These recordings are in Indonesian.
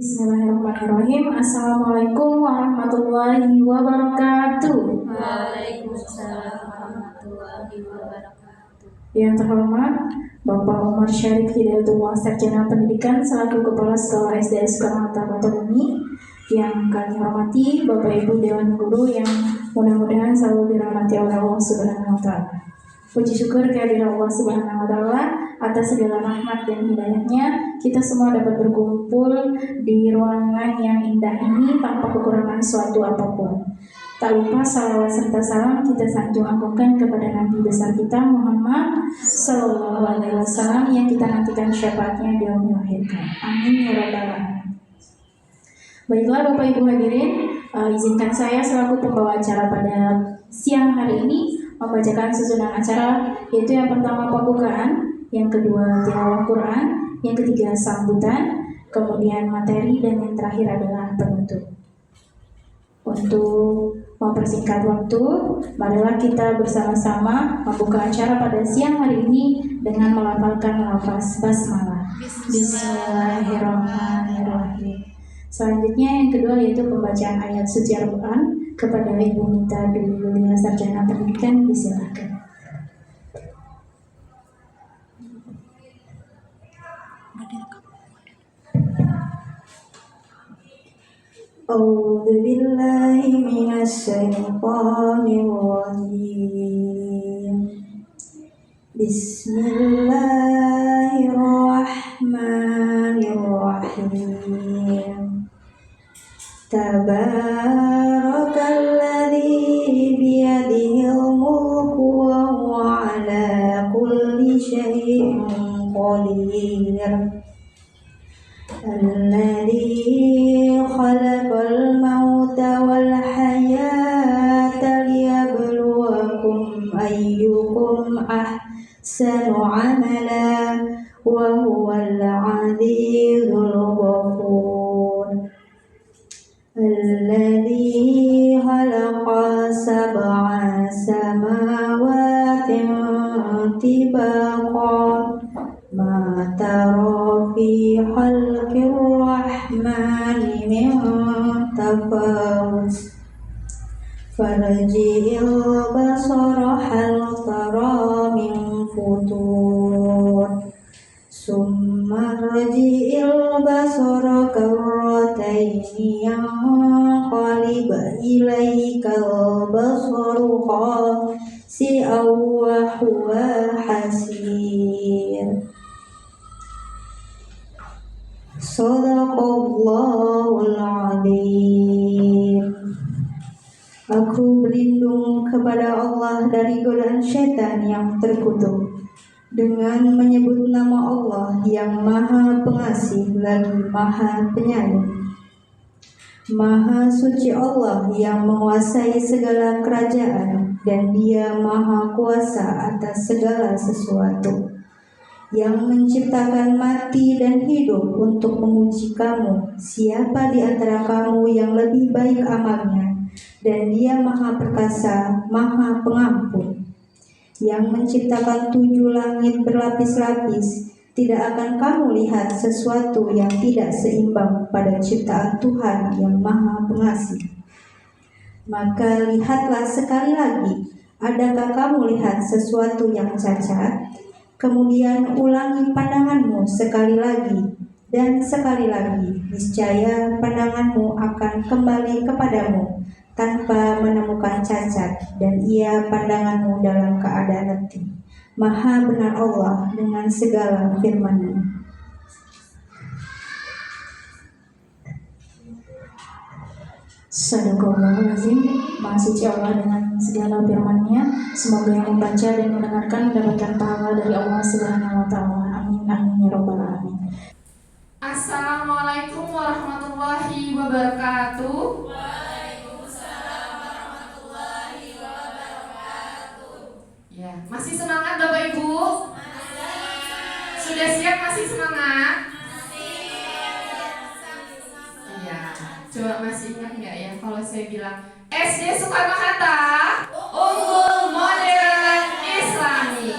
Bismillahirrahmanirrahim. Assalamualaikum warahmatullahi wabarakatuh. Waalaikumsalam warahmatullahi wabarakatuh. Yang terhormat Bapak Umar Syarif Hidayatullah, Sarjana Pendidikan selaku Kepala Sekolah SD Soekarno-Hatta Bumi. Yang kami hormati Bapak Ibu Dewan Guru yang mudah-mudahan selalu dirahmati oleh Allah Subhanahu wa Ta'ala. Puji syukur kehadiran Allah Subhanahu wa Ta'ala atas segala rahmat dan hidayahnya. Kita semua dapat berkumpul di ruangan yang indah ini tanpa kekurangan suatu apapun. Tak lupa salawat serta salam kita sanjung agungkan kepada Nabi besar kita Muhammad Sallallahu Alaihi Wasallam yang kita nantikan syafaatnya di yaumil akhir. Amin ya rabbal alamin. Baiklah Bapak Ibu hadirin, izinkan saya selaku pembawa acara pada siang hari ini membacakan susunan acara, yaitu yang pertama pembukaan, yang kedua tilawah Quran, yang ketiga sambutan, kemudian materi, dan yang terakhir adalah penutup. Untuk mempersingkat waktu, marilah kita bersama-sama membuka acara pada siang hari ini dengan melafalkan lafaz basmalah. Bismillahirrahmanirrahim. Selanjutnya yang kedua yaitu pembacaan ayat suci Al-Quran kepada Ibu Nita Dwi Yulia, Sarjana Pendidikan. Disilakan. A'udzu billahi minasy syaithanir rajim. Bismillahirrahmanirrahim. Tabarakalladzi biyadihil mulku wa huwa ala kulli syai'in qadir. Alladzi khalaqal mauta wal hayata liyabluwakum ayyukum ahsanu amala wa huwal azizul ghafur. Alladzi khalaqa sab'a samawati tibaqa ma tara fi khalqir rahmani min tafawut farji'il basara hal tara min futur summa rji'il basara karrataini yanqalib ilaikal basaru khasi'an wa huwa hasir. Shadaqallahul Azim. Aku berlindung kepada Allah dari godaan syaitan yang terkutuk dengan menyebut nama Allah yang Maha Pengasih lagi Maha Penyayang. Maha suci Allah yang menguasai segala kerajaan dan Dia Maha Kuasa atas segala sesuatu, yang menciptakan mati dan hidup untuk menguji kamu, siapa di antara kamu yang lebih baik amalnya, dan Dia Maha Perkasa, Maha Pengampun. Yang menciptakan 7 langit berlapis-lapis, tidak akan kamu lihat sesuatu yang tidak seimbang pada ciptaan Tuhan yang Maha Pengasih. Maka lihatlah sekali lagi, adakah kamu lihat sesuatu yang cacat? Kemudian ulangi pandanganmu sekali lagi dan sekali lagi, niscaya pandanganmu akan kembali kepadamu tanpa menemukan cacat, dan Ia pandanganmu dalam keadaan letih. Maha benar Allah dengan segala firman-Nya. Sadaqallahul azim. Maha suci Allah dengan segala firman-Nya. Semoga yang membaca dan mendengarkan mendapatkan pahala dari Allah Subhanahu wa Ta'ala. Amin amin ya rabbal alamin. Assalamualaikum warahmatullahi wabarakatuh. Waalaikumsalam warahmatullahi wabarakatuh. Ya, masih semangat Bapak Ibu? Sudah siap masih semangat? Iya. Coba masih ingat nggak ya kalau saya bilang SD Soekarno-Hatta, Unggul Modern Islami.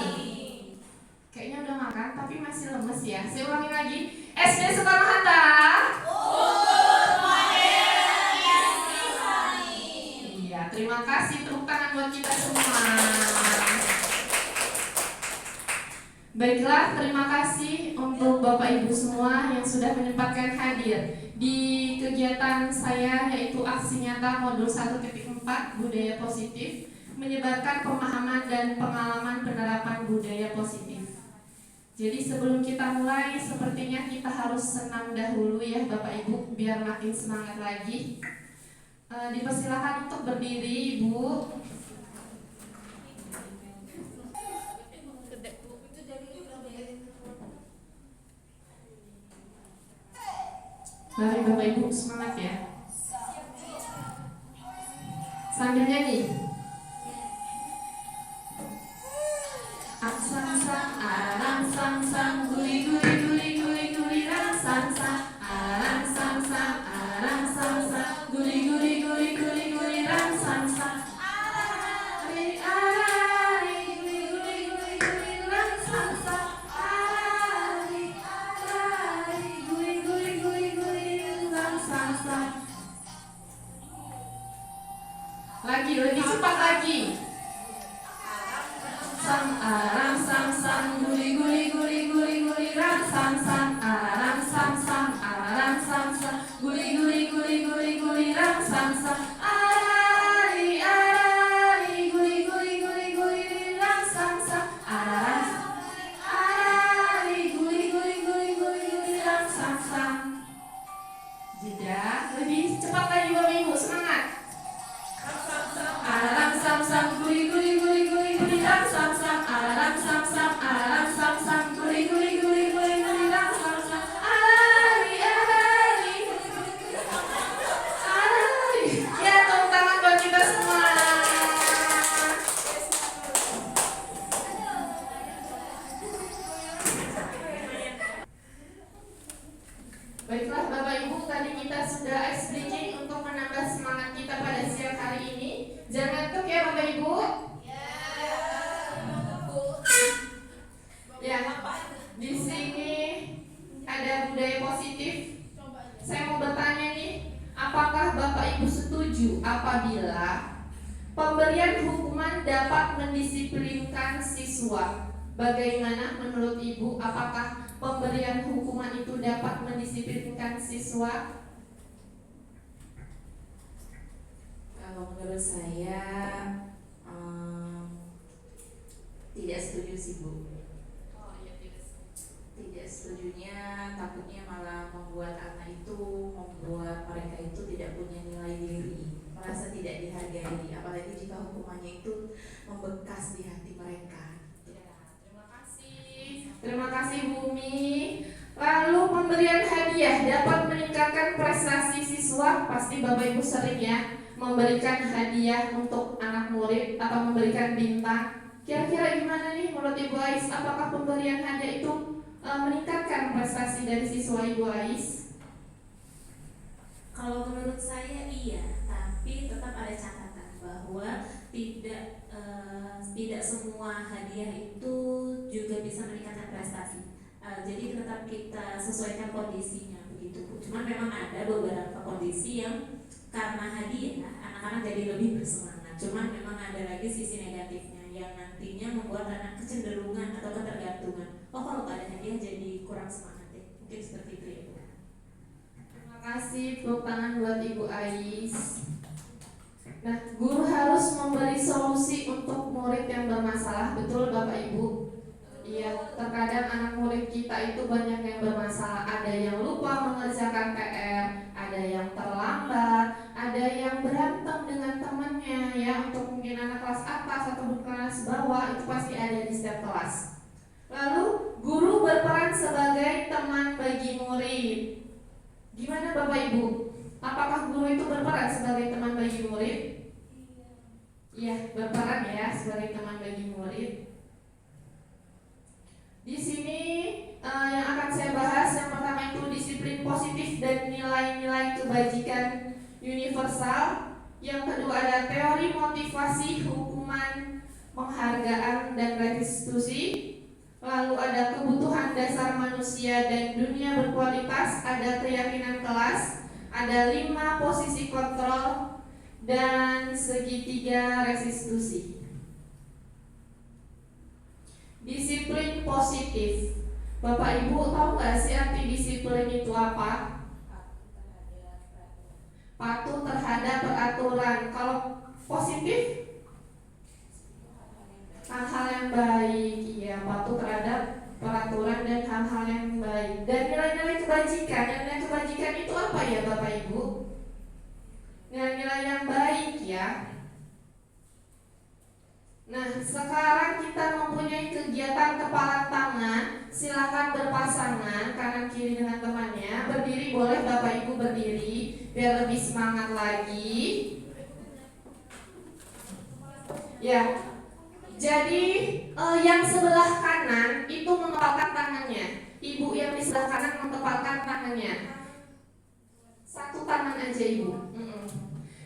Kayaknya udah makan tapi masih lemes ya. Saya ulangi lagi. SD Soekarno-Hatta, Baiklah, terima kasih untuk Bapak Ibu semua yang sudah menyempatkan hadir di kegiatan saya, yaitu aksi nyata modul 1.4 budaya positif, menyebarkan pemahaman dan pengalaman penerapan budaya positif. Jadi sebelum kita mulai, sepertinya kita harus senam dahulu ya Bapak Ibu, biar makin semangat lagi. Dipersilakan untuk berdiri Ibu. Mari Bapak Ibu semangat ya. Sambil nyanyi. Angsang sang arang sang sang guli guli guli guli guli rang sang sang arang sang sang arang sang sang guli guli guli guli guli rang sang sang ari ari guli guli guli guli rang sang sang ari ari guli guli guli guli rang sang sang. Lagi lebih cepat lagi. Sang arang sang sang guli guli guli guli guli rang sang sang arang sang sang arang sang sang guli guli guli guli guli rang sang sang ari ari guli guli guli guli rang sang sang arang ari guli guli guli guli guli rang sang sang. Jeda, lebih cepat lagi Bapak Ibu, semangat. Arang sang sang guli guli guli guli guli rang sang sang arang sang sang arang sang sang guli guli guli guli guli rang sang sang ari ari ari. Ya, tepuk tangan buat kita semua. Baiklah Bapak Ibu, tadi kita sudah ice breaking untuk menambah semangat kita pada siang hari ini. Jangan ngantuk ya Bapak Ibu. Ya, di sini ada budaya positif. Saya mau bertanya nih, apakah Bapak Ibu setuju apabila pemberian hukuman dapat mendisiplinkan siswa? Bagaimana menurut Ibu, apakah pemberian hukuman itu dapat mendisiplinkan siswa? Kalau menurut saya tidak setuju sih Bu. Oh iya, Tidak setujunya takutnya malah membuat anak itu, membuat mereka itu tidak punya nilai diri, merasa tidak dihargai, apalagi jika hukumannya itu membekas di hati mereka. Ya, terima kasih Bumi. Lalu pemberian hadiah dapat meningkatkan prestasi siswa. Pasti Bapak Ibu sering ya memberikan hadiah untuk anak murid atau memberikan bintang. Kira-kira gimana nih menurut Ibu Ais? Apakah pemberian hadiah itu meningkatkan prestasi dari siswa Ibu Ais? Kalau menurut saya iya, tapi tetap ada catatan bahwa tidak semua hadiah itu juga bisa meningkatkan prestasi. Jadi tetap kita sesuaikan kondisinya begitu Bu. Cuman memang ada beberapa kondisi yang karena hadiah anak-anak jadi lebih bersemangat. Cuman memang ada lagi sisi negatifnya yang nantinya membuat anak kecenderungan atau ketergantungan. Oh, kalau gak ada hadiah jadi kurang semangat deh. Mungkin seperti itu ya Bu. Terima kasih, tepuk tangan buat Ibu Ais. Nah, guru harus memberi solusi untuk murid yang bermasalah, betul Bapak Ibu? Iya, terkadang anak murid kita itu banyak yang bermasalah. Ada yang lupa mengerjakan PR, ada yang terlambat, ada yang berantem dengan temannya ya, untuk mungkin anak kelas atas atau kelas bawah, itu pasti ada di setiap kelas. Lalu guru berperan sebagai teman bagi murid. Gimana Bapak Ibu? Apakah guru itu berperan sebagai teman bagi murid? Iya, berperan ya sebagai teman bagi murid. Di sini yang akan saya bahas yang pertama itu disiplin positif dan nilai-nilai kebajikan universal. Yang kedua ada teori motivasi, hukuman, penghargaan dan restitusi. Lalu ada kebutuhan dasar manusia dan dunia berkualitas, ada keyakinan kelas, ada 5 posisi kontrol dan segitiga restitusi. Disiplin positif. Bapak Ibu tahu nggak sih arti disiplin itu apa? Patuh terhadap peraturan. Kalau positif, hal-hal yang baik, ya, patuh terhadap peraturan dan hal-hal yang baik. Dan nilai-nilai kebajikan, nilai kebajikan itu apa ya Bapak Ibu? Nilai-nilai yang baik ya. Nah, sekarang kita mempunyai kegiatan kepala tangan. Silakan berpasangan kanan kiri dengan temannya. Berdiri boleh Bapak Ibu berdiri biar lebih semangat lagi. Ya. Jadi yang sebelah kanan itu mengepalkan tangannya. Ibu yang di sebelah kanan mengepalkan tangannya. Satu tangan aja Ibu.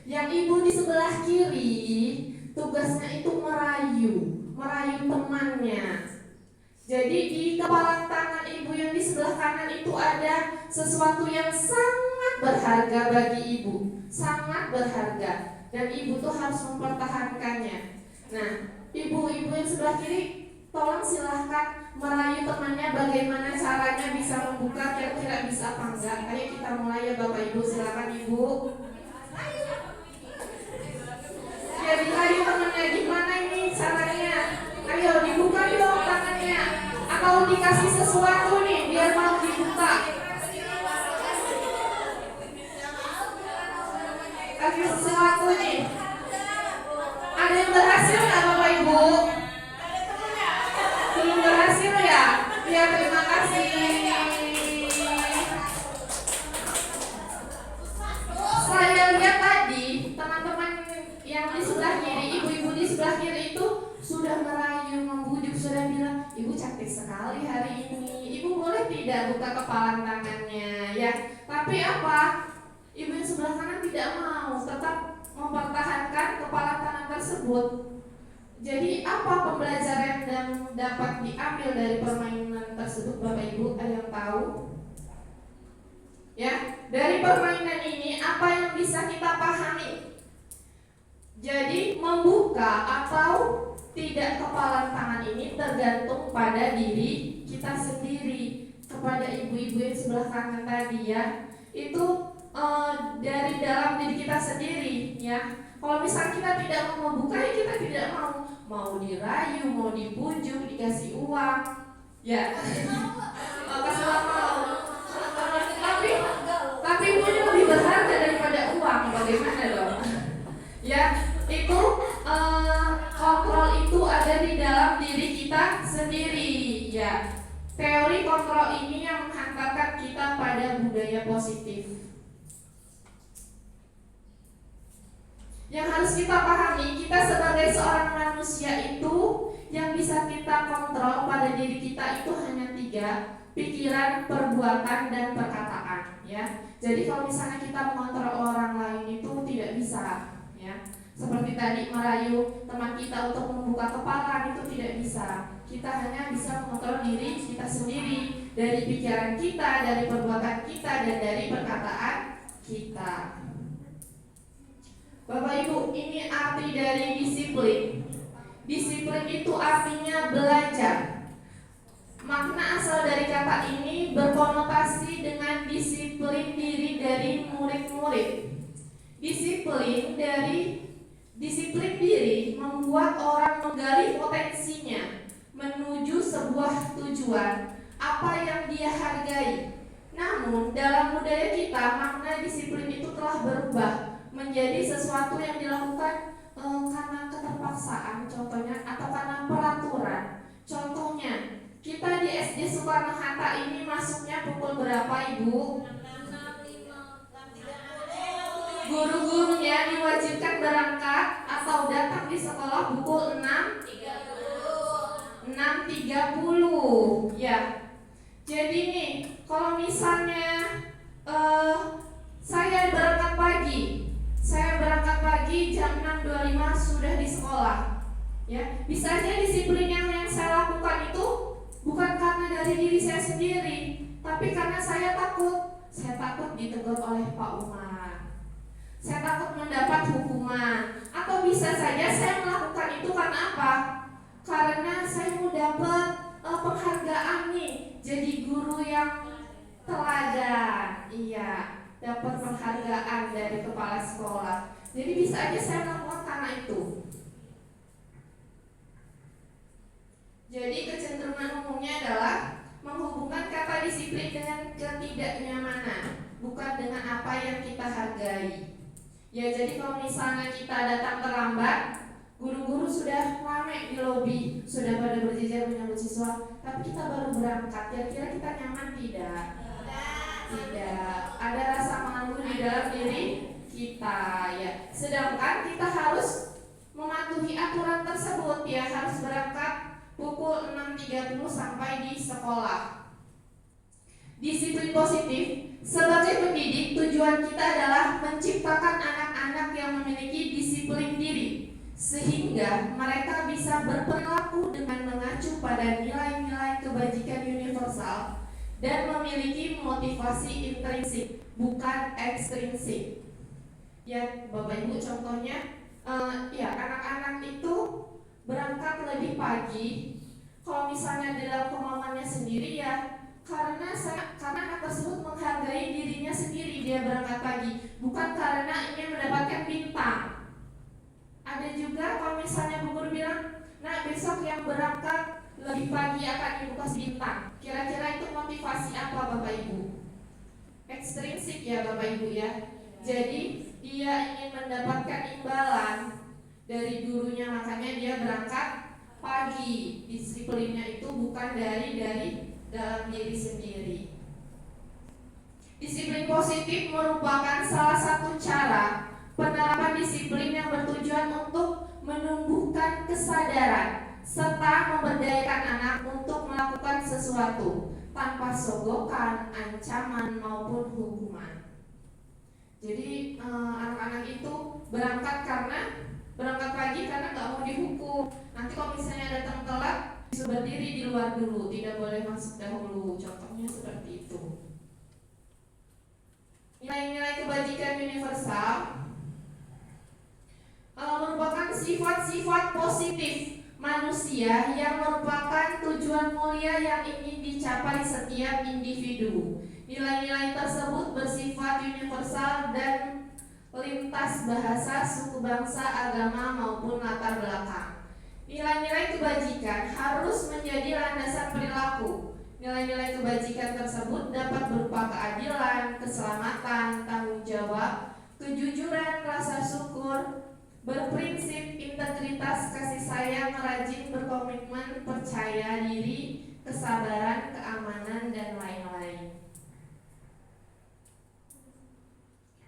Yang ibu di sebelah kiri tugasnya itu merayu temannya. Jadi di kepala tangan ibu yang di sebelah kanan itu ada sesuatu yang sangat berharga bagi ibu, sangat berharga, dan ibu tuh harus mempertahankannya. Nah, ibu-ibu yang sebelah kiri, tolong silahkan merayu temannya bagaimana caranya bisa membuka, kira-kira bisa apa enggak. Ayo kita mulai ya Bapak Ibu, silakan Ibu. Ya dirayu temannya, gimana ini caranya? Ayo dibuka dong tangannya. Atau dikasih sesuatu nih biar mau dibuka. Kasih sesuatu nih. Ada yang berhasil nggak Bapak Ibu? Belum berhasil ya? Ya terima kasih. Saya lihat tadi teman-teman yang di sebelah kiri, ibu-ibu di sebelah kiri itu sudah merayu, membujuk, sudah bilang, ibu cantik sekali hari ini. Ibu boleh tidak buka kepala tangannya, ya? Tapi apa? Ibu yang sebelah kanan tidak mau, tetap mempertahankan kepala tangan tersebut. Jadi apa pembelajaran yang dapat diambil dari permainan tersebut Bapak Ibu? Ada yang tahu? Ya, dari permainan ini apa yang bisa kita pahami? Jadi membuka atau tidak kepala tangan ini tergantung pada diri kita sendiri. Kepada ibu-ibu yang sebelah kanan tadi ya, itu dari dalam diri kita sendiri ya. Kalau misalnya kita tidak mau membuka, ya kita tidak mau dirayu, mau dibujuk, dikasih uang, ya. Kasih mau. Tapi ibunya lebih berharga daripada uang, bagaimana dong? Ya, itu kontrol itu ada di dalam diri kita sendiri, ya. Teori kontrol ini yang menghantarkan kita pada budaya positif. Yang harus kita pahami, kita sebagai seorang manusia itu yang bisa kita kontrol pada diri kita itu hanya 3, pikiran, perbuatan, dan perkataan. Ya, jadi kalau misalnya kita mengontrol orang lain itu tidak bisa. Ya, seperti tadi merayu teman kita untuk membuka kepala itu tidak bisa. Kita hanya bisa mengontrol diri kita sendiri dari pikiran kita, dari perbuatan kita, dan dari perkataan kita. Bapak Ibu, ini arti dari disiplin. Disiplin itu artinya belajar. Makna asal dari kata ini berkonotasi dengan disiplin diri dari murid-murid. Disiplin diri membuat orang menggali potensinya menuju sebuah tujuan apa yang dia hargai. Namun dalam budaya kita makna disiplin itu telah berubah menjadi sesuatu yang dilakukan karena keterpaksaan contohnya, atau karena peraturan. Contohnya, kita di SD Soekarno-Hatta ini masuknya pukul berapa Ibu? Guru-gurunya diwajibkan berangkat atau datang di sekolah pukul 6.30. Ya. Jadi nih, kalau misalnya saya berangkat pagi jam 6.25 sudah di sekolah. Ya, bisa aja disiplin yang saya lakukan itu bukan karena dari diri saya sendiri, tapi karena saya takut ditegur oleh Pak Umar. Saya takut mendapat hukuman. Atau bisa saja saya melakukan itu karena apa? karena saya mau dapat penghargaan nih, jadi guru yang teladan. Iya, dapat penghargaan dari kepala sekolah. Jadi bisa aja saya melakukan karena itu. Jadi kecenderungan umumnya adalah menghubungkan kata disiplin dengan ketidaknyamanan, bukan dengan apa yang kita hargai. Ya, jadi kalau misalnya kita datang terlambat, guru-guru sudah ramai di lobi, sudah pada berjejer menyambut siswa, tapi kita baru berangkat. Kira-kira kita nyaman tidak? Tidak. Ada rasa malu di dalam diri kita, ya. Sedangkan kita harus mematuhi aturan tersebut, ya, harus berangkat pukul 6.30 sampai di sekolah. Disiplin positif sebagai pendidik, tujuan kita adalah menciptakan anak-anak yang memiliki disiplin diri, sehingga mereka bisa berperilaku dengan mengacu pada nilai-nilai kebajikan universal dan memiliki motivasi intrinsik, bukan ekstrinsik. Ya, Bapak Ibu, contohnya, ya, anak-anak itu berangkat lebih pagi. Kalau misalnya di dalam kemauannya sendiri, ya, karena anak tersebut menghargai dirinya sendiri, dia berangkat pagi, bukan karena ingin mendapatkan bintang. Ada juga kalau misalnya Bu Guru bilang, nah besok yang berangkat lebih pagi akan Ibu kasih bintang. Kira-kira itu motivasi apa Bapak Ibu? Ekstrinsik, ya Bapak Ibu, ya. Jadi dia ingin mendapatkan imbalan dari gurunya, makanya dia berangkat pagi. Disiplinnya itu bukan dari dalam diri sendiri. Disiplin positif merupakan salah satu cara penerapan disiplin yang bertujuan untuk menumbuhkan kesadaran serta memberdayakan anak untuk melakukan sesuatu tanpa sogokan, ancaman maupun hukuman. Jadi anak-anak itu berangkat pagi karena nggak mau dihukum. Nanti kalau misalnya datang telat, bisa berdiri di luar dulu, tidak boleh masuk dahulu. Contohnya seperti itu. Nilai-nilai kebajikan universal merupakan sifat-sifat positif manusia yang merupakan tujuan mulia yang ingin dicapai setiap individu. Nilai-nilai tersebut bersifat universal dan lintas bahasa, suku bangsa, agama maupun latar belakang. Nilai-nilai kebajikan harus menjadi landasan perilaku. Nilai-nilai kebajikan tersebut dapat berupa keadilan, keselamatan, tanggung jawab, kejujuran, rasa syukur, berprinsip, integritas, kasih sayang, rajin, berkomitmen, percaya diri, kesabaran, keamanan, dan lain-lain.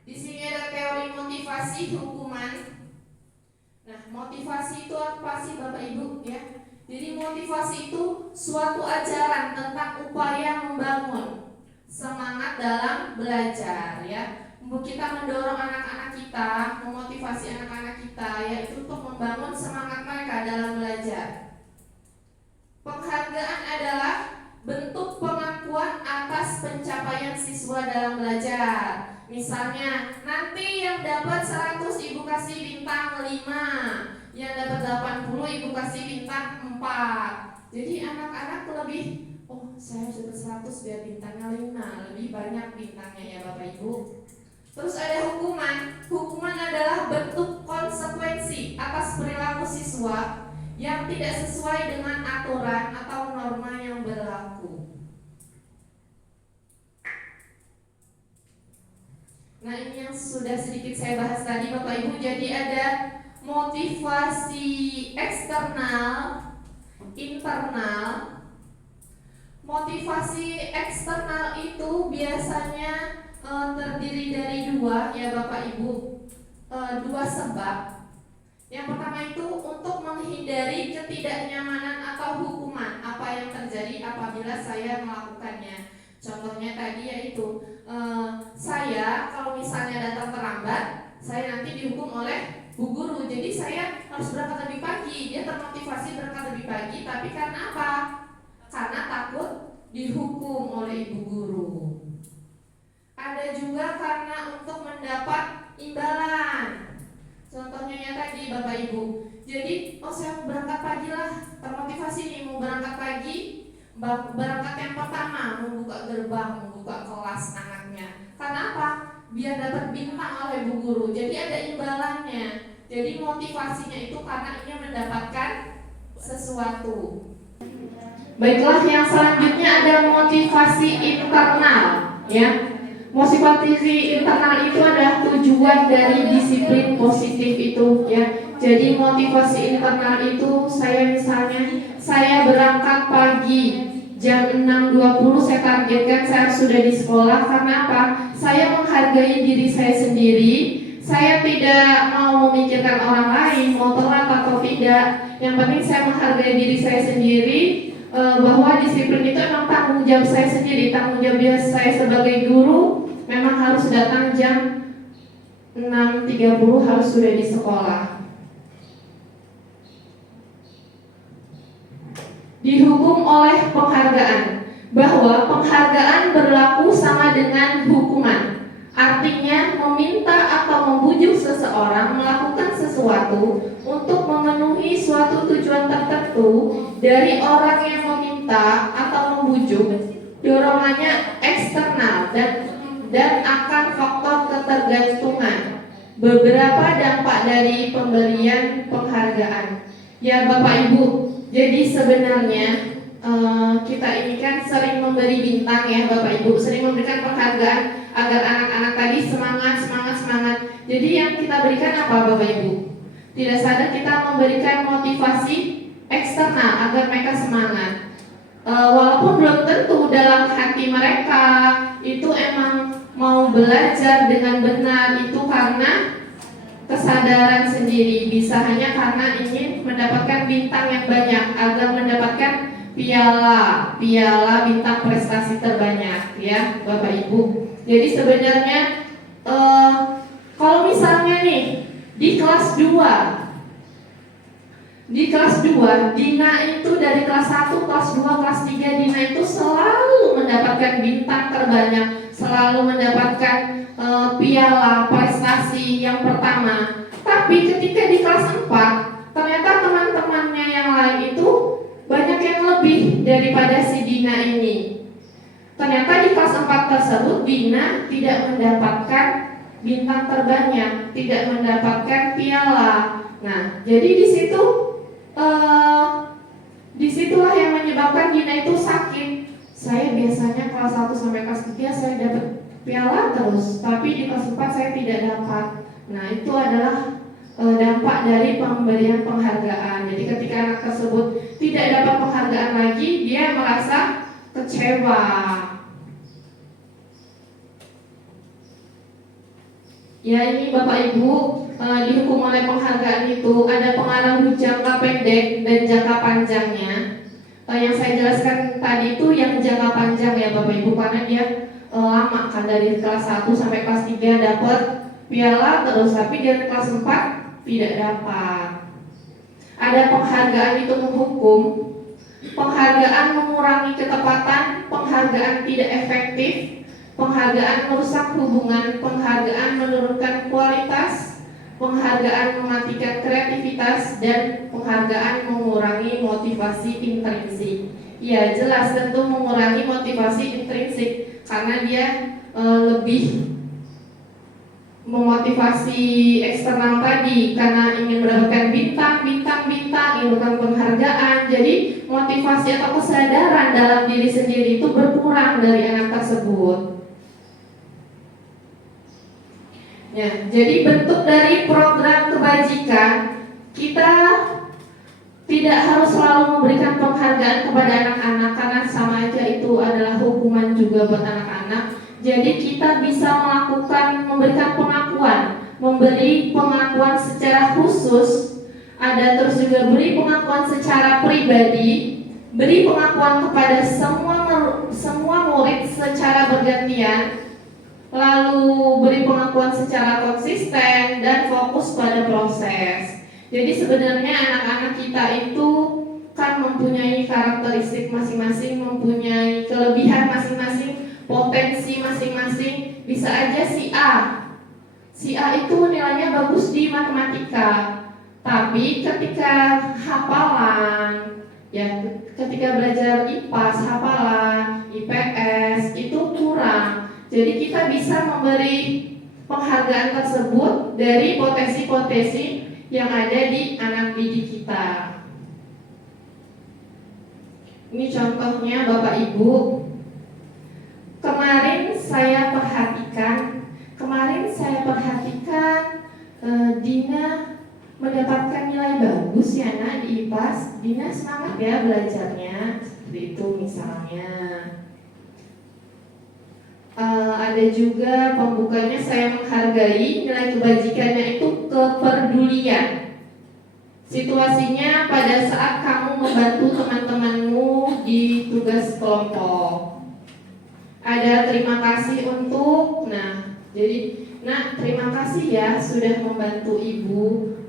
Di sini ada teori motivasi hukuman. Nah, motivasi itu apa sih Bapak Ibu, ya? Jadi motivasi itu suatu ajaran tentang upaya membangun semangat dalam belajar, ya. Kita mendorong anak-anak kita, memotivasi anak-anak kita, yaitu untuk membangun semangat mereka dalam belajar. Penghargaan adalah bentuk pengakuan atas pencapaian siswa dalam belajar. Misalnya, nanti yang dapat 100 Ibu kasih bintang 5, yang dapat 80 Ibu kasih bintang 4. Jadi anak-anak lebih, oh saya harus dapat 100 biar bintangnya 5, lebih banyak bintangnya, ya Bapak Ibu. Terus ada hukuman. Hukuman adalah bentuk konsekuensi atas perilaku siswa yang tidak sesuai dengan aturan atau norma yang berlaku. Nah, ini yang sudah sedikit saya bahas tadi Bapak Ibu. Jadi ada motivasi eksternal, internal. Motivasi eksternal itu biasanya terdiri dari dua, ya Bapak Ibu, dua sebab. Yang pertama itu untuk menghindari ketidaknyamanan atau hukuman apa yang terjadi apabila saya melakukannya. Contohnya tadi yaitu saya kalau misalnya datang terlambat, saya nanti dihukum oleh Bu Guru. Jadi saya harus berangkat lebih pagi. Dia termotivasi berangkat lebih pagi, tapi karena apa? Karena takut dihukum oleh Ibu Guru. Ada juga karena untuk mendapat imbalan. Contohnya ya tadi Bapak Ibu, Jadi, oh saya mau berangkat pagi lah, termotivasi nih mau berangkat pagi, berangkat yang pertama, membuka gerbang, membuka kelas anaknya. Karena apa? Biar dapat bintang oleh Bu Guru. Jadi ada imbalannya. Jadi motivasinya itu karena ingin mendapatkan sesuatu. Baiklah, yang selanjutnya ada motivasi internal, ya. Motivasi internal itu adalah tujuan dari disiplin positif itu, ya. Jadi motivasi internal itu saya berangkat pagi jam 6.20 saya targetkan saya sudah di sekolah. Karena apa? Saya menghargai diri saya sendiri. Saya tidak mau memikirkan orang lain mau telat atau tidak. Yang penting saya menghargai diri saya sendiri, bahwa disiplin itu memang tanggung jawab saya sendiri. Tanggung jawab saya sebagai guru memang harus datang jam 6.30 harus sudah di sekolah. Dihukum oleh penghargaan, bahwa penghargaan berlaku sama dengan hukuman. Artinya meminta atau membujuk seseorang melakukan sesuatu untuk memenuhi suatu tujuan tertentu dari orang yang meminta atau membujuk, dorongannya eksternal dan akan faktor ketergantungan. Beberapa dampak dari pemberian penghargaan. Ya Bapak Ibu, jadi sebenarnya kita ini kan sering memberi bintang ya Bapak Ibu, sering memberikan penghargaan agar anak-anak tadi semangat. Jadi yang kita berikan apa Bapak Ibu? Tidak sadar kita memberikan motivasi eksternal agar mereka semangat. Walaupun belum tentu dalam hati mereka itu emang mau belajar dengan benar, itu karena kesadaran sendiri, bisa hanya karena ingin mendapatkan bintang yang banyak agar mendapatkan piala bintang prestasi terbanyak ya Bapak Ibu. Jadi sebenarnya kalau misalnya nih di kelas 2 Dina itu dari kelas 1, kelas 2, kelas 3 Dina itu selalu mendapatkan bintang terbanyak, selalu mendapatkan piala prestasi yang pertama. Tapi ketika di kelas 4 ternyata teman-temannya yang lain itu banyak yang lebih daripada si Dina ini. Ternyata di kelas 4 tersebut Dina tidak mendapatkan bintang terbanyak, tidak mendapatkan piala. Nah, jadi disitulah yang menyebabkan Dina itu sakit. Saya biasanya kelas 1 sampai kelas 3 saya dapat piala terus, tapi di kelas 4 saya tidak dapat. Nah, itu adalah dampak dari pemberian penghargaan. Jadi ketika anak tersebut tidak dapat penghargaan lagi, dia merasa kecewa. Ya, ini Bapak Ibu, dihukum oleh penghargaan itu ada pengaruh jangka pendek dan jangka panjangnya. Yang saya jelaskan tadi itu yang jangka panjang ya Bapak Ibu, karena dia lama kan, dari kelas 1 sampai kelas 3 dapat piala terus, tapi dari kelas 4 tidak dapat. Ada penghargaan itu menghukum, penghargaan mengurangi ketepatan, penghargaan tidak efektif, penghargaan merusak hubungan, penghargaan menurunkan kualitas, penghargaan mematikan kreativitas, dan penghargaan mengurangi motivasi intrinsik. Ya jelas tentu mengurangi motivasi intrinsik karena dia lebih memotivasi eksternal tadi karena ingin mendapatkan bintang, ingin mendapatkan penghargaan. Jadi motivasi atau kesadaran dalam diri sendiri itu berkurang dari anak tersebut. Ya, jadi bentuk dari program kebajikan, kita tidak harus selalu memberikan penghargaan kepada anak-anak karena sama aja itu adalah hukuman juga buat anak-anak. Jadi kita bisa memberikan pengakuan, memberi pengakuan secara khusus, ada terus juga beri pengakuan secara pribadi, beri pengakuan kepada semua murid secara bergantian, lalu beri pengakuan secara konsisten dan fokus pada proses. Jadi sebenarnya anak-anak kita itu kan mempunyai karakteristik masing-masing, mempunyai kelebihan masing-masing, potensi masing-masing. Bisa aja si A itu nilainya bagus di matematika, Tapi ketika hafalan, ya ketika belajar IPAS, hafalan, IPS itu kurang. Jadi kita bisa memberi penghargaan tersebut dari potensi-potensi yang ada di anak didik kita. Ini contohnya Bapak Ibu. Kemarin saya perhatikan Dina mendapatkan nilai bagus ya nak di IPAS. Dina semangat ya belajarnya, seperti itu misalnya. Ada juga pembukanya, saya menghargai nilai kebajikannya itu kepedulian. Situasinya pada saat kamu membantu teman-temanmu di tugas kelompok. Ada terima kasih untuk, Nak, terima kasih ya sudah membantu Ibu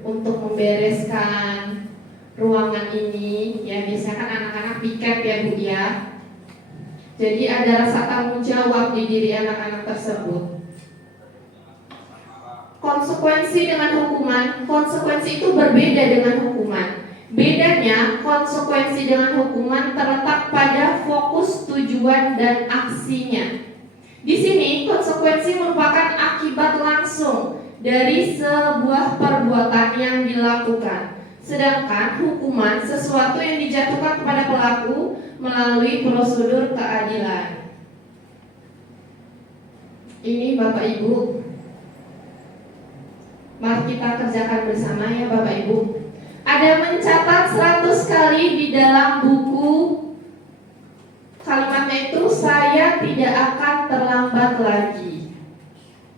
untuk membereskan ruangan ini. Ya, biasanya kan anak-anak piket ya Bu ya. Jadi ada rasa tanggung jawab di diri anak-anak tersebut. Konsekuensi dengan hukuman, konsekuensi itu berbeda dengan hukuman. Bedanya, konsekuensi dengan hukuman terletak pada fokus tujuan dan aksinya. Di sini konsekuensi merupakan akibat langsung dari sebuah perbuatan yang dilakukan. Sedangkan hukuman sesuatu yang dijatuhkan kepada pelaku melalui prosedur keadilan. Ini Bapak Ibu, mari kita kerjakan bersama ya Bapak Ibu. Ada mencatat 100 kali di dalam buku. Kalimatnya itu saya tidak akan terlambat lagi.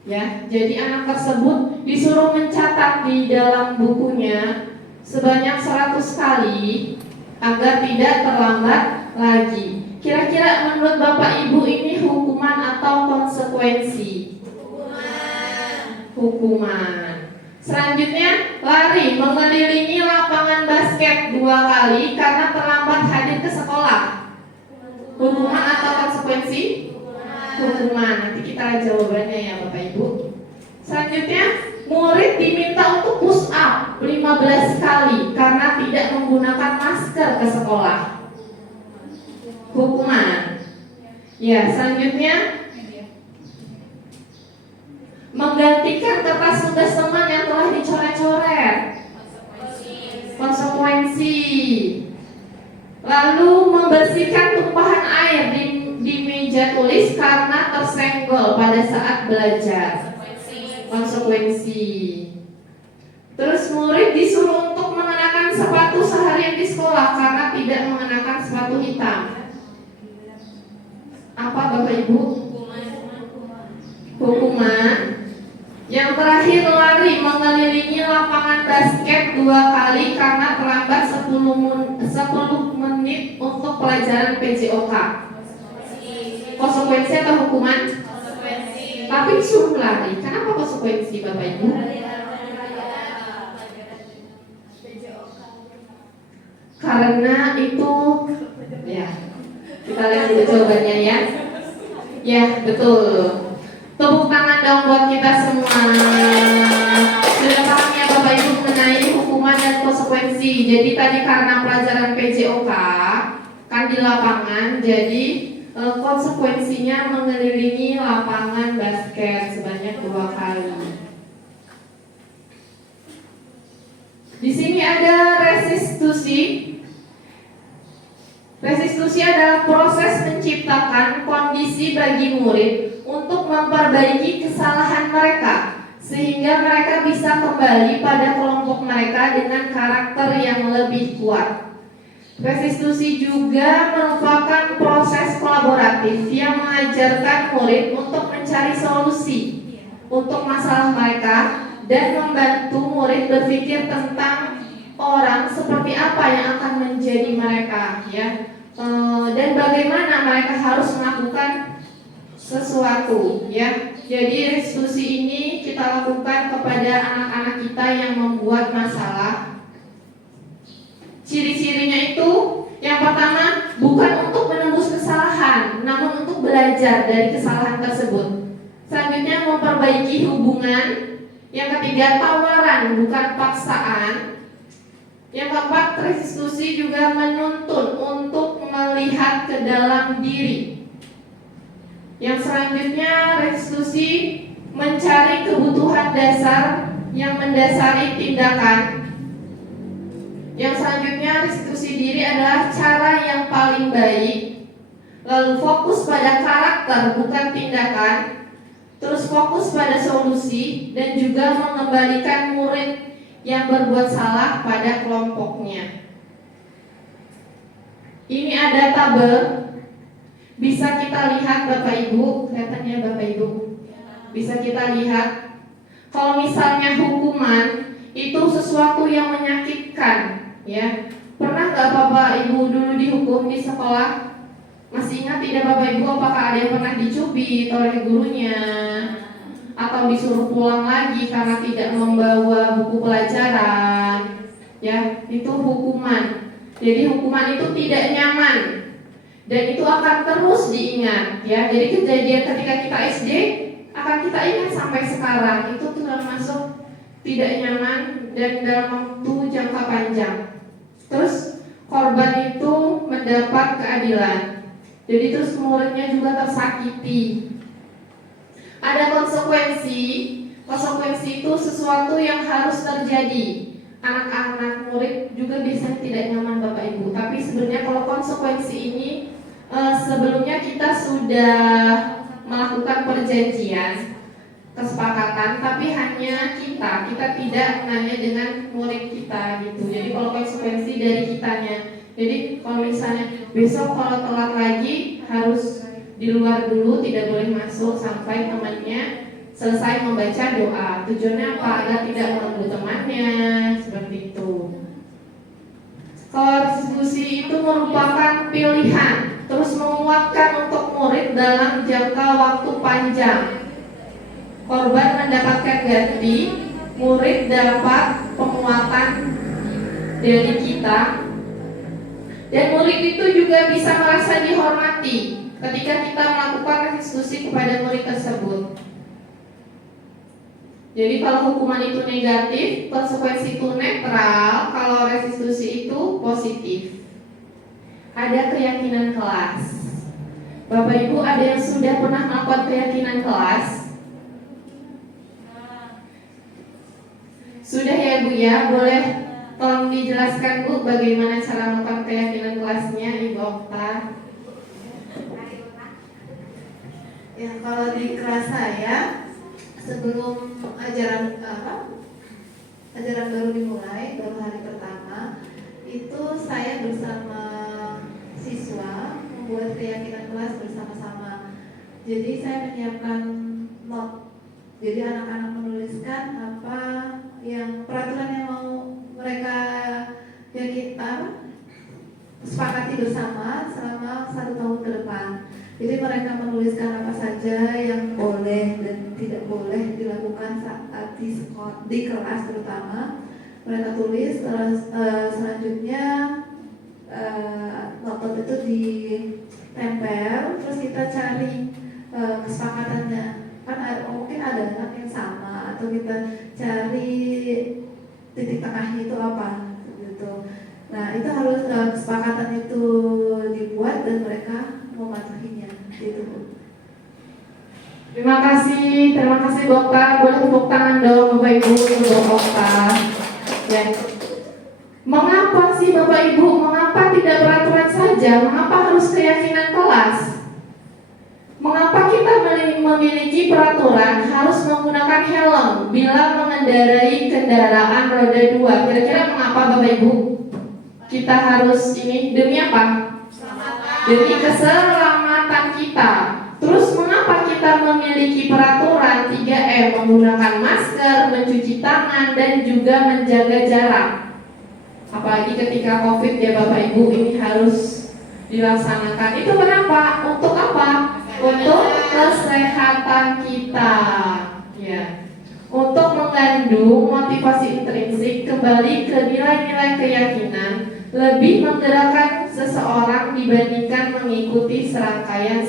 Ya, jadi anak tersebut disuruh mencatat di dalam bukunya sebanyak 100 kali agar tidak terlambat lagi. Kira-kira menurut Bapak Ibu ini hukuman atau konsekuensi? Hukuman. Selanjutnya, lari mengelilingi lapangan basket 2 kali karena terlambat hadir ke sekolah. Hukuman atau konsekuensi? Hukuman. Nanti kita jawabannya ya Bapak Ibu. Selanjutnya, murid diminta untuk push up 15 kali karena tidak menggunakan masker ke sekolah. Hukuman. Ya, selanjutnya menggantikan kertas tugas teman yang telah dicoret-coret. Konsekuensi. Lalu membersihkan tumpahan air di meja tulis karena tersenggol pada saat belajar. Konsekuensi. Terus murid disuruh untuk mengenakan sepatu seharian di sekolah karena tidak mengenakan sepatu hitam. Apa Bapak Ibu? Hukuman. Yang terakhir, lari mengelilingi lapangan basket 2 kali karena terlambat 10 menit untuk pelajaran PJOK. Konsekuensi atau hukuman? Konsekuensi. Tapi suruh lari. Kenapa konsekuensi Bapak Ibu? Karena itu, ya, kita lihat dulu jawabannya ya. Ya, betul. Tepuk tangan dong buat kita semua. Sudah paham ya Bapak Ibu mengenai hukuman dan konsekuensi. Jadi tadi karena pelajaran PJOK kan di lapangan, jadi konsekuensinya mengelilingi lapangan basket sebanyak 2 kali. Di sini ada restitusi. Restitusi adalah proses menciptakan kondisi bagi murid untuk memperbaiki kesalahan mereka sehingga mereka bisa kembali pada kelompok mereka dengan karakter yang lebih kuat. Restitusi juga merupakan proses kolaboratif yang mengajarkan murid untuk mencari solusi untuk masalah mereka dan membantu murid berpikir tentang orang seperti apa yang akan menjadi mereka, ya, dan bagaimana mereka harus melakukan sesuatu, ya. Jadi restitusi ini kita lakukan kepada anak-anak kita yang membuat masalah. Ciri-cirinya itu, yang pertama, bukan untuk menembus kesalahan, namun untuk belajar dari kesalahan tersebut. Selanjutnya, memperbaiki hubungan. Yang ketiga, tawaran bukan paksaan. Yang keempat, restitusi juga menuntun untuk melihat ke dalam diri. Yang selanjutnya, restitusi mencari kebutuhan dasar yang mendasari tindakan. Yang selanjutnya, restitusi diri adalah cara yang paling baik. Lalu fokus pada karakter bukan tindakan. Terus fokus pada solusi dan juga mengembalikan murid yang berbuat salah pada kelompoknya. Ini ada tabel, bisa kita lihat Bapak Ibu, kelihatannya Bapak Ibu. Bisa kita lihat, kalau misalnya hukuman itu sesuatu yang menyakitkan, ya. Pernah nggak Bapak Ibu dulu dihukum di sekolah? Masih ingat tidak Bapak Ibu, apakah ada yang pernah dicubit oleh gurunya? Atau disuruh pulang lagi karena tidak membawa buku pelajaran? Ya, itu hukuman. Jadi hukuman itu tidak nyaman dan itu akan terus diingat, ya. Jadi kejadian ketika kita SD akan kita ingat sampai sekarang. Itu termasuk tidak nyaman dan dalam waktu jangka panjang. Terus korban itu mendapat keadilan. Jadi terus muridnya juga tersakiti. Ada konsekuensi. Konsekuensi itu sesuatu yang harus terjadi. Anak-anak murid juga biasanya tidak nyaman Bapak Ibu. Tapi sebenarnya kalau konsekuensi ini sebelumnya kita sudah melakukan perjanjian, kesepakatan, tapi hanya kita tidak menanya dengan murid kita gitu. Jadi kalau konsekuensi dari kitanya. Jadi kalau misalnya besok kalau telat lagi harus di luar dulu, tidak boleh masuk sampai temannya selesai membaca doa. Tujuannya apa? Agar tidak mengganggu temannya, seperti itu. Kalau restitusi itu merupakan pilihan, terus menguatkan untuk murid dalam jangka waktu panjang. Korban mendapatkan ganti, murid dapat penguatan dari kita. Dan murid itu juga bisa merasa dihormati ketika kita melakukan restitusi kepada murid tersebut. Jadi kalau hukuman itu negatif, konsekuensi itu netral. Kalau restitusi itu positif. Ada keyakinan kelas. Bapak Ibu ada yang sudah pernah melakukan keyakinan kelas? Sudah ya Bu ya, boleh tolong dijelaskan Bu bagaimana cara melakukan keyakinan kelasnya Ibu Okta. Ya, kalau di kelas saya sebelum ajaran baru dimulai, baru hari pertama, itu saya bersama siswa membuat keyakinan kelas bersama-sama. Jadi saya menyiapkan not. Jadi anak-anak menuliskan apa yang peraturan yang mau mereka sepakati bersama selama 1 tahun ke depan. Jadi mereka menuliskan apa saja yang boleh dan tidak boleh dilakukan saat di kelas terutama. Mereka tulis, selanjutnya notot itu ditempel, terus kita cari kesepakatannya. Kan mungkin ada anak yang sama, atau kita cari titik tengahnya itu apa gitu. Nah itu harus kesepakatan itu dibuat dan mereka mematuhinya gitu. Terima kasih Bu Okta. Boleh tepuk tangan dong Bapak Ibu untuk Bu Okta. Ya. Mengapa sih Bapak Ibu? Mengapa tidak peraturan saja? Mengapa harus keyakinan kelas? Mengapa kita memiliki peraturan harus menggunakan helm bila mengendarai kendaraan roda 2? Kira-kira mengapa Bapak Ibu? Kita harus ini demi apa? Demi keselamatan kita. Terus mengapa kita memiliki peraturan 3M, menggunakan masker, mencuci tangan, dan juga menjaga jarak? Apalagi ketika COVID ya Bapak Ibu, ini harus dilaksanakan. Itu kenapa? Untuk apa? Untuk kesehatan kita, ya. Untuk mengandung motivasi intrinsik kembali ke nilai-nilai keyakinan, lebih menggerakkan seseorang dibandingkan mengikuti serangkaian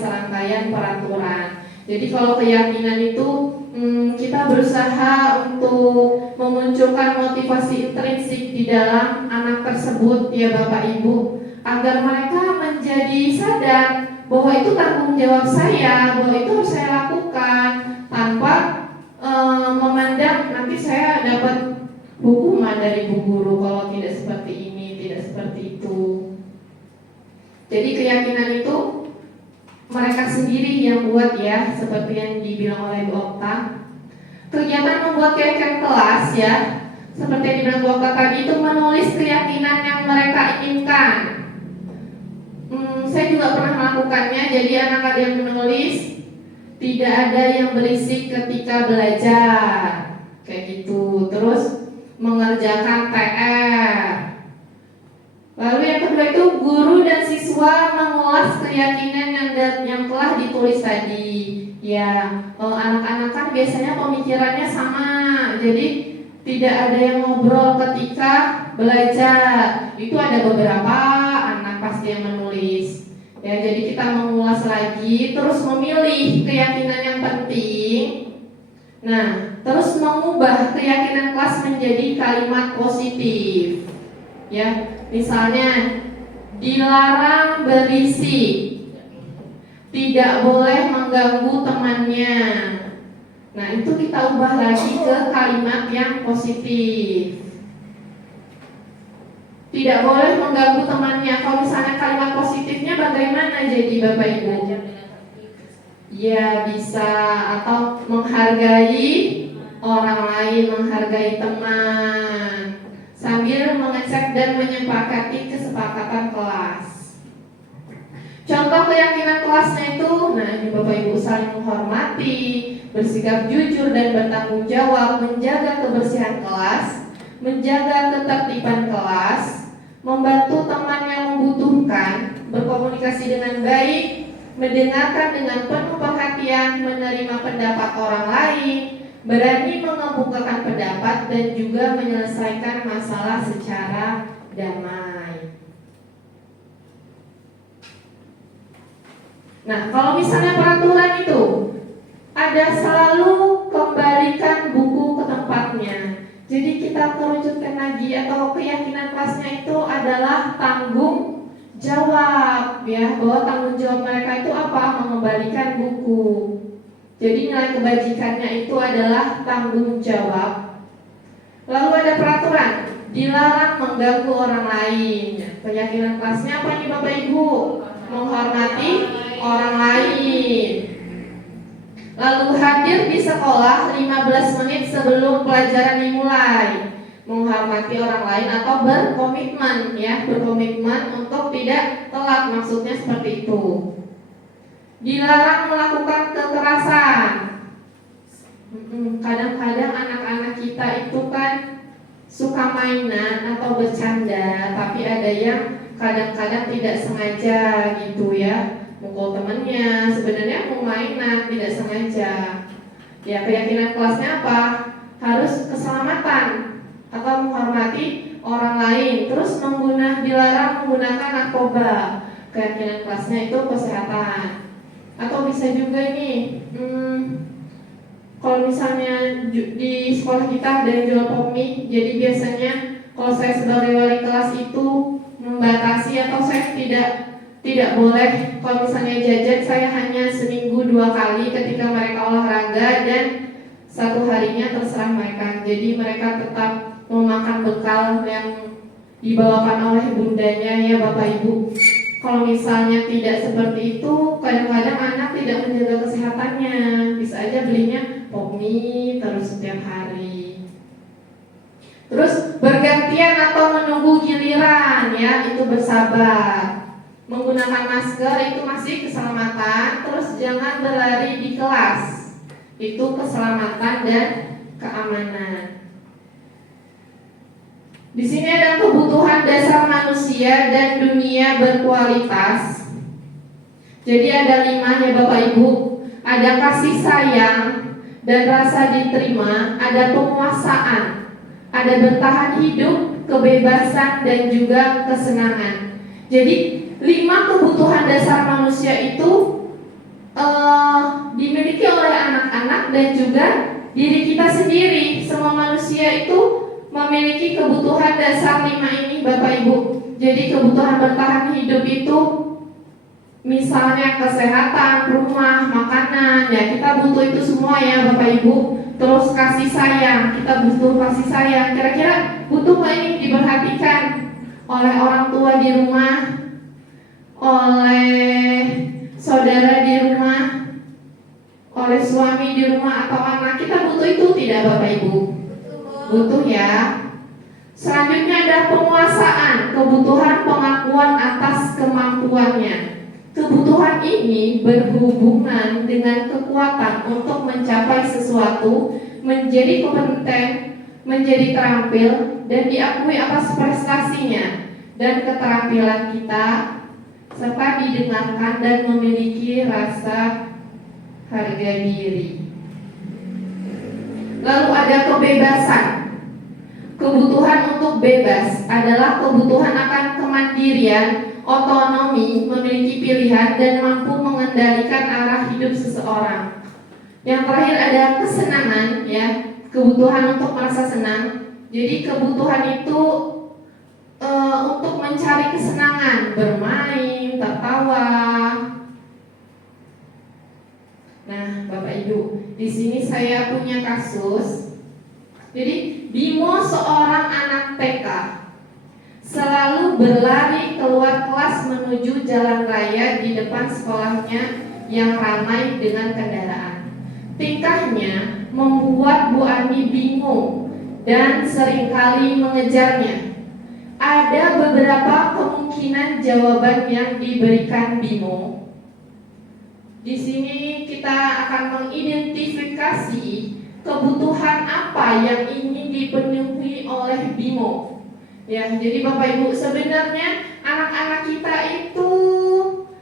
peraturan. Jadi kalau keyakinan itu kita berusaha untuk memunculkan memunculkan motivasi intrinsik di dalam anak tersebut ya Bapak Ibu, agar mereka menjadi sadar bahwa itu tanggung jawab saya, bahwa itu harus saya lakukan, tanpa memandang nanti saya dapat hukuman dari Bu Guru kalau tidak seperti ini, tidak seperti itu. Jadi keyakinan itu mereka sendiri yang buat ya, seperti yang dibilang oleh Bu Okta. Kegiatan membuat keyakinan kelas ya, seperti yang dibilang Bu Okta tadi, itu menulis keyakinan yang mereka inginkan. Saya juga pernah melakukannya. Jadi anak ada yang menulis, tidak ada yang berisik ketika belajar, kayak gitu. Terus mengerjakan PR. Lalu yang kedua itu guru dan siswa mengulas keyakinan yang telah ditulis tadi. Ya, anak-anak kan biasanya pemikirannya sama, jadi tidak ada yang ngobrol ketika belajar. Itu ada beberapa anak pasti yang menulis. Ya, jadi kita mengulas lagi, terus memilih keyakinan yang penting. Nah, terus mengubah keyakinan kelas menjadi kalimat positif. Ya, misalnya dilarang berisik, tidak boleh mengganggu temannya. Nah, itu kita ubah lagi ke kalimat yang positif. Tidak boleh mengganggu temannya. Kalau misalnya kalimat positifnya bagaimana jadi Bapak Ibu? Ya, bisa, atau menghargai orang lain, menghargai teman, sambil mengecek dan menyepakati kesepakatan kelas. Contoh keyakinan kelasnya itu, nah ini Bapak Ibu, saling menghormati, bersikap jujur dan bertanggung jawab, menjaga kebersihan kelas, menjaga ketertiban kelas, membantu teman yang membutuhkan, berkomunikasi dengan baik, mendengarkan dengan penuh perhatian, menerima pendapat orang lain, berani mengemukakan pendapat, dan juga menyelesaikan masalah secara damai. Nah, kalau misalnya peraturan itu ada selalu kembalikan buku ke tempatnya. Jadi kita kerucutkan lagi, atau keyakinan kelasnya itu adalah tanggung jawab ya, bahwa tanggung jawab mereka itu apa? Mengembalikan buku. Jadi nilai kebajikannya itu adalah tanggung jawab. Lalu ada peraturan, dilarang mengganggu orang lain. Keyakinan kelasnya apa nih Bapak Ibu? Menghormati orang lain. Lalu hadir di sekolah 15 menit sebelum pelajaran dimulai. Menghormati orang lain atau berkomitmen ya, berkomitmen untuk tidak telat, maksudnya seperti itu. Dilarang melakukan kekerasan. Kadang-kadang anak-anak kita itu kan suka mainan atau bercanda, tapi ada yang kadang-kadang tidak sengaja gitu ya, mukul temennya, sebenarnya mau mainan, tidak sengaja. Ya, keyakinan kelasnya apa? Harus keselamatan atau menghormati orang lain. Terus dilarang menggunakan narkoba. Keyakinan kelasnya itu kesehatan. Atau bisa juga nih, kalau misalnya di sekolah kita ada yang jual pokmik, jadi biasanya kalau saya sebagai wali kelas itu membatasi, atau saya tidak boleh, kalau misalnya jajan saya hanya seminggu 2 kali ketika mereka olahraga, dan 1 harinya terserah mereka. Jadi mereka tetap memakan bekal yang dibawakan oleh bundanya ya Bapak Ibu. Kalau misalnya tidak seperti itu, kadang-kadang anak tidak menjaga kesehatannya, bisa aja belinya pokmik terus setiap hari. Terus bergantian atau menunggu giliran ya, itu bersabar. Menggunakan masker itu masih keselamatan. Terus jangan berlari di kelas, itu keselamatan dan keamanan. Di sini ada kebutuhan dasar manusia dan dunia berkualitas. Jadi ada 5 ya Bapak Ibu. Ada kasih sayang dan rasa diterima, ada penguasaan, ada bertahan hidup, kebebasan, dan juga kesenangan. Jadi 5 kebutuhan dasar manusia itu dimiliki oleh anak-anak dan juga diri kita sendiri. Semua manusia itu memiliki kebutuhan dasar 5 ini Bapak Ibu. Jadi kebutuhan bertahan hidup itu misalnya kesehatan, rumah, makanan, ya kita butuh itu semua ya Bapak Ibu. Terus kasih sayang, kita butuh kasih sayang. Kira-kira butuh nggak ini diperhatikan oleh orang tua di rumah, oleh saudara di rumah, oleh suami di rumah atau anak? Kita butuh itu tidak Bapak Ibu? Butuh ya. Selanjutnya ada penguasaan, kebutuhan pengakuan atas kemampuannya. Kebutuhan ini berhubungan dengan kekuatan untuk mencapai sesuatu, menjadi kompeten, menjadi terampil, dan diakui atas prestasinya dan keterampilan kita, serta didengarkan dan memiliki rasa harga diri. Lalu ada kebebasan. Kebutuhan untuk bebas adalah kebutuhan akan kemandirian, otonomi, memiliki pilihan, dan mampu mengendalikan arah hidup seseorang. Yang terakhir ada kesenangan, ya, kebutuhan untuk merasa senang. Jadi kebutuhan itu untuk mencari kesenangan, bermain, tertawa. Nah, Bapak Ibu, di sini saya punya kasus. Jadi Bimo seorang anak TK selalu berlari keluar kelas menuju jalan raya di depan sekolahnya yang ramai dengan kendaraan. Tingkahnya membuat Bu Ani bingung dan seringkali mengejarnya. Ada beberapa kemungkinan jawaban yang diberikan Bimo. Di sini kita akan mengidentifikasi kebutuhan apa yang ingin dipenuhi oleh Bimo. Ya, jadi Bapak Ibu, sebenarnya anak-anak kita itu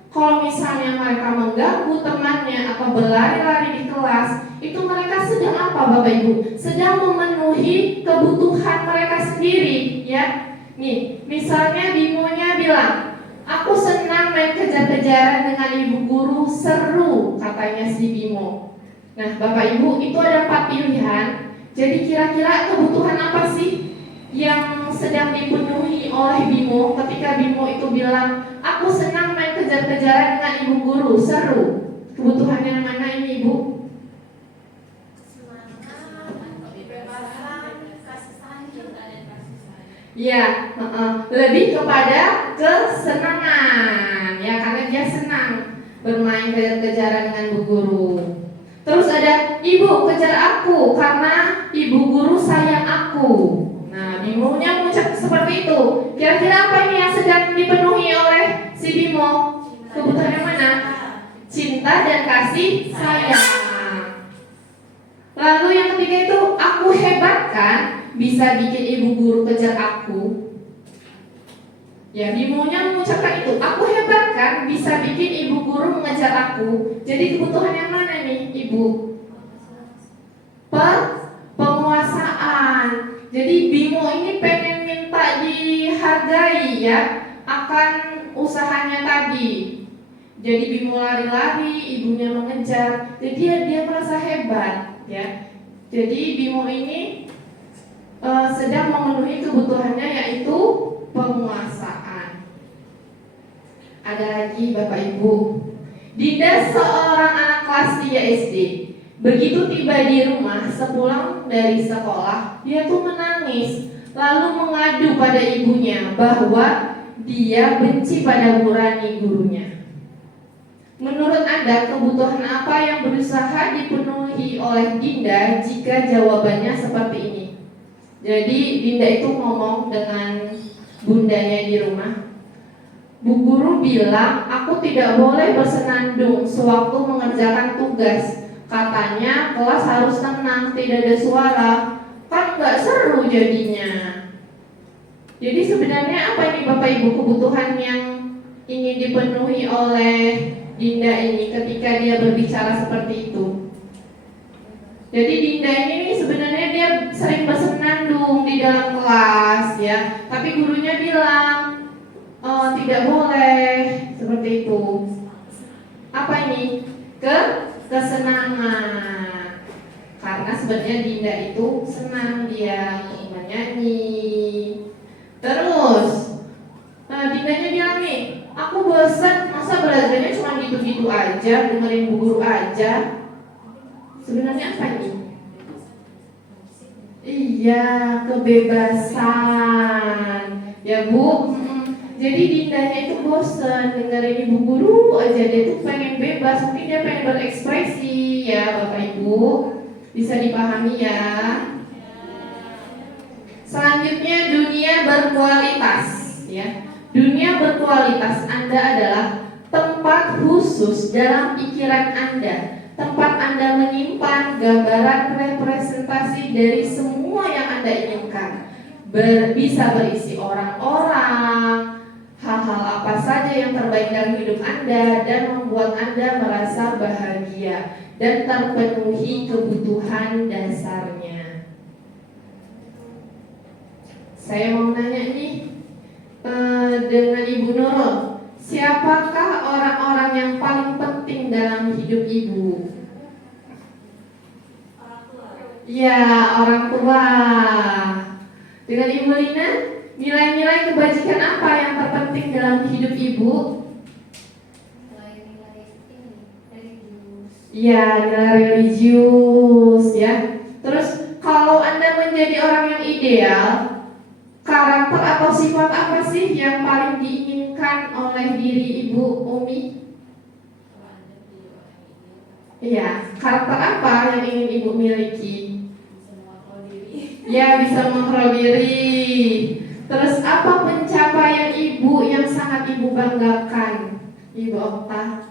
kalau misalnya mereka mengganggu temannya atau berlari-lari di kelas, itu mereka sedang apa Bapak Ibu? Sedang memenuhi kebutuhan mereka sendiri, ya. Nih, misalnya Bimonya bilang, "Aku senang main kejar-kejaran dengan ibu guru, seru," katanya si Bimo. Nah, Bapak Ibu, itu ada 4 pilihan. Jadi kira-kira kebutuhan apa sih yang sedang dipenuhi oleh Bimo ketika Bimo itu bilang, "Aku senang main kejar-kejaran dengan ibu guru, seru." Kebutuhan yang mana ini, Ibu? Ya, lebih kepada kesenangan, ya, karena dia senang bermain kejar-kejaran dengan bu guru. Terus ada, "Ibu kejar aku karena ibu guru sayang aku." Nah, Bimonya mengucap seperti itu. Kira-kira apa ini yang sedang dipenuhi oleh si Bimo? Kebutuhan yang mana? Cinta dan kasih sayang. Lalu yang ketiga itu, "Aku hebat kan, bisa bikin ibu guru kejar aku." Ya, Bimonya mengucapkan itu, "Aku hebat kan, bisa bikin ibu guru mengejar aku." Jadi kebutuhan yang mana nih, Ibu? Penguasaan. Jadi Bimo ini pengen minta dihargai, ya, akan usahanya tadi. Jadi Bimo lari-lari, ibunya mengejar. Jadi dia merasa hebat, ya. Jadi Bimo ini sedang memenuhi kebutuhannya, yaitu penguasaan. Ada lagi Bapak Ibu, Dinda seorang anak kelas 3 SD. Begitu tiba di rumah sepulang dari sekolah, dia tuh menangis, lalu mengadu pada ibunya bahwa dia benci pada nurani gurunya. Menurut Anda, kebutuhan apa yang berusaha dipenuhi oleh Dinda jika jawabannya seperti ini? Jadi Dinda itu ngomong dengan bundanya di rumah, "Bu guru bilang aku tidak boleh bersenandung sewaktu mengerjakan tugas. Katanya kelas harus tenang, tidak ada suara. Kan gak seru jadinya." Jadi sebenarnya apa ini Bapak Ibu kebutuhan yang ingin dipenuhi oleh Dinda ini ketika dia berbicara seperti itu? Jadi Dinda ini sebenarnya dia sering bersenandung di dalam kelas, ya. Tapi gurunya bilang, tidak boleh seperti itu. Apa ini? Kesenangan. Karena sebenarnya Dinda itu senang, dia menyanyi, aja, dengerin bu guru aja. Sebenarnya apa ini? Iya, kebebasan. Ya Bu, jadi Dindanya itu bosen dengerin ibu guru aja. Dia tuh pengen bebas, mungkin dia pengen berekspresi ya Bapak Ibu. Bisa dipahami ya. Selanjutnya dunia berkualitas ya. Dunia berkualitas Anda adalah tempat khusus dalam pikiran Anda, tempat Anda menyimpan gambaran representasi dari semua yang Anda inginkan. Bisa berisi orang-orang, hal-hal apa saja yang terbaik dalam hidup Anda dan membuat Anda merasa bahagia dan terpenuhi kebutuhan dasarnya. Saya mau nanya nih dengan Ibu Nurul, siapakah orang-orang yang paling penting dalam hidup Ibu? Orang tua. Ya, orang tua. Dengan Ibu Lina, nilai-nilai kebajikan apa yang terpenting dalam hidup Ibu? Nilai-nilai ini religius. Ya, nilai religius ya. Terus kalau Anda menjadi orang yang ideal, karakter atau sifat apa sih yang paling diinginkan oleh diri Ibu Umi? Iya, karakter apa yang ingin Ibu miliki? Ya, bisa mengontrol diri. Terus apa pencapaian Ibu yang sangat Ibu banggakan, Ibu Okta?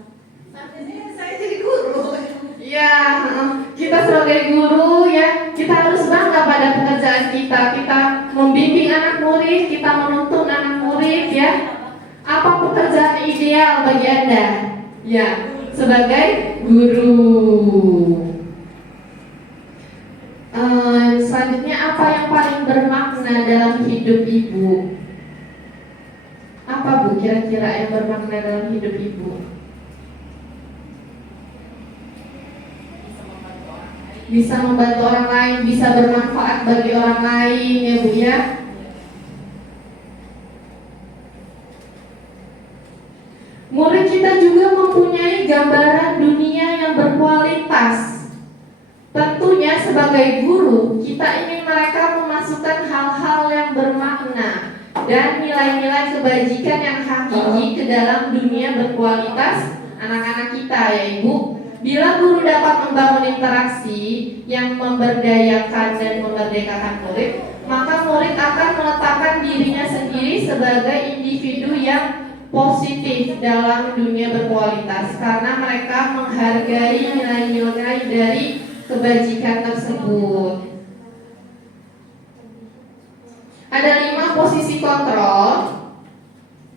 Saya jadi guru. Ya, kita sebagai guru ya, kita harus bangga pada pekerjaan kita. Kita membimbing anak murid, kita menuntun anak murid ya. Apa pekerjaan ideal bagi Anda? Ya, sebagai guru. Selanjutnya apa yang paling bermakna dalam hidup Ibu? Apa Bu kira-kira yang bermakna dalam hidup Ibu? Bisa membantu orang lain, bisa bermanfaat bagi orang lain ya Bu ya. Murid kita juga mempunyai gambaran dunia yang berkualitas. Tentunya sebagai guru, kita ingin mereka memasukkan hal-hal yang bermakna dan nilai-nilai kebajikan yang hakiki ke dalam dunia berkualitas anak-anak kita ya Ibu. Bila guru dapat membangun interaksi yang memberdayakan dan memerdekakan murid, maka murid akan meletakkan dirinya sendiri sebagai individu yang positif dalam dunia berkualitas karena mereka menghargai nilai-nilai dari kebajikan tersebut. Ada 5 posisi kontrol.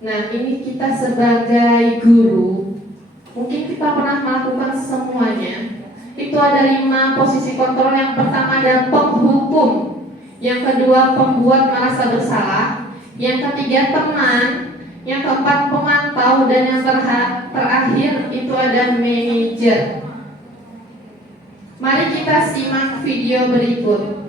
Nah, ini kita sebagai guru, mungkin kita pernah melakukan semuanya. Itu ada 5 posisi kontrol. Yang pertama ada penghukum, yang kedua pembuat merasa bersalah, yang ketiga teman, yang keempat pemantau, dan yang terakhir itu ada manajer. Mari kita simak video berikut.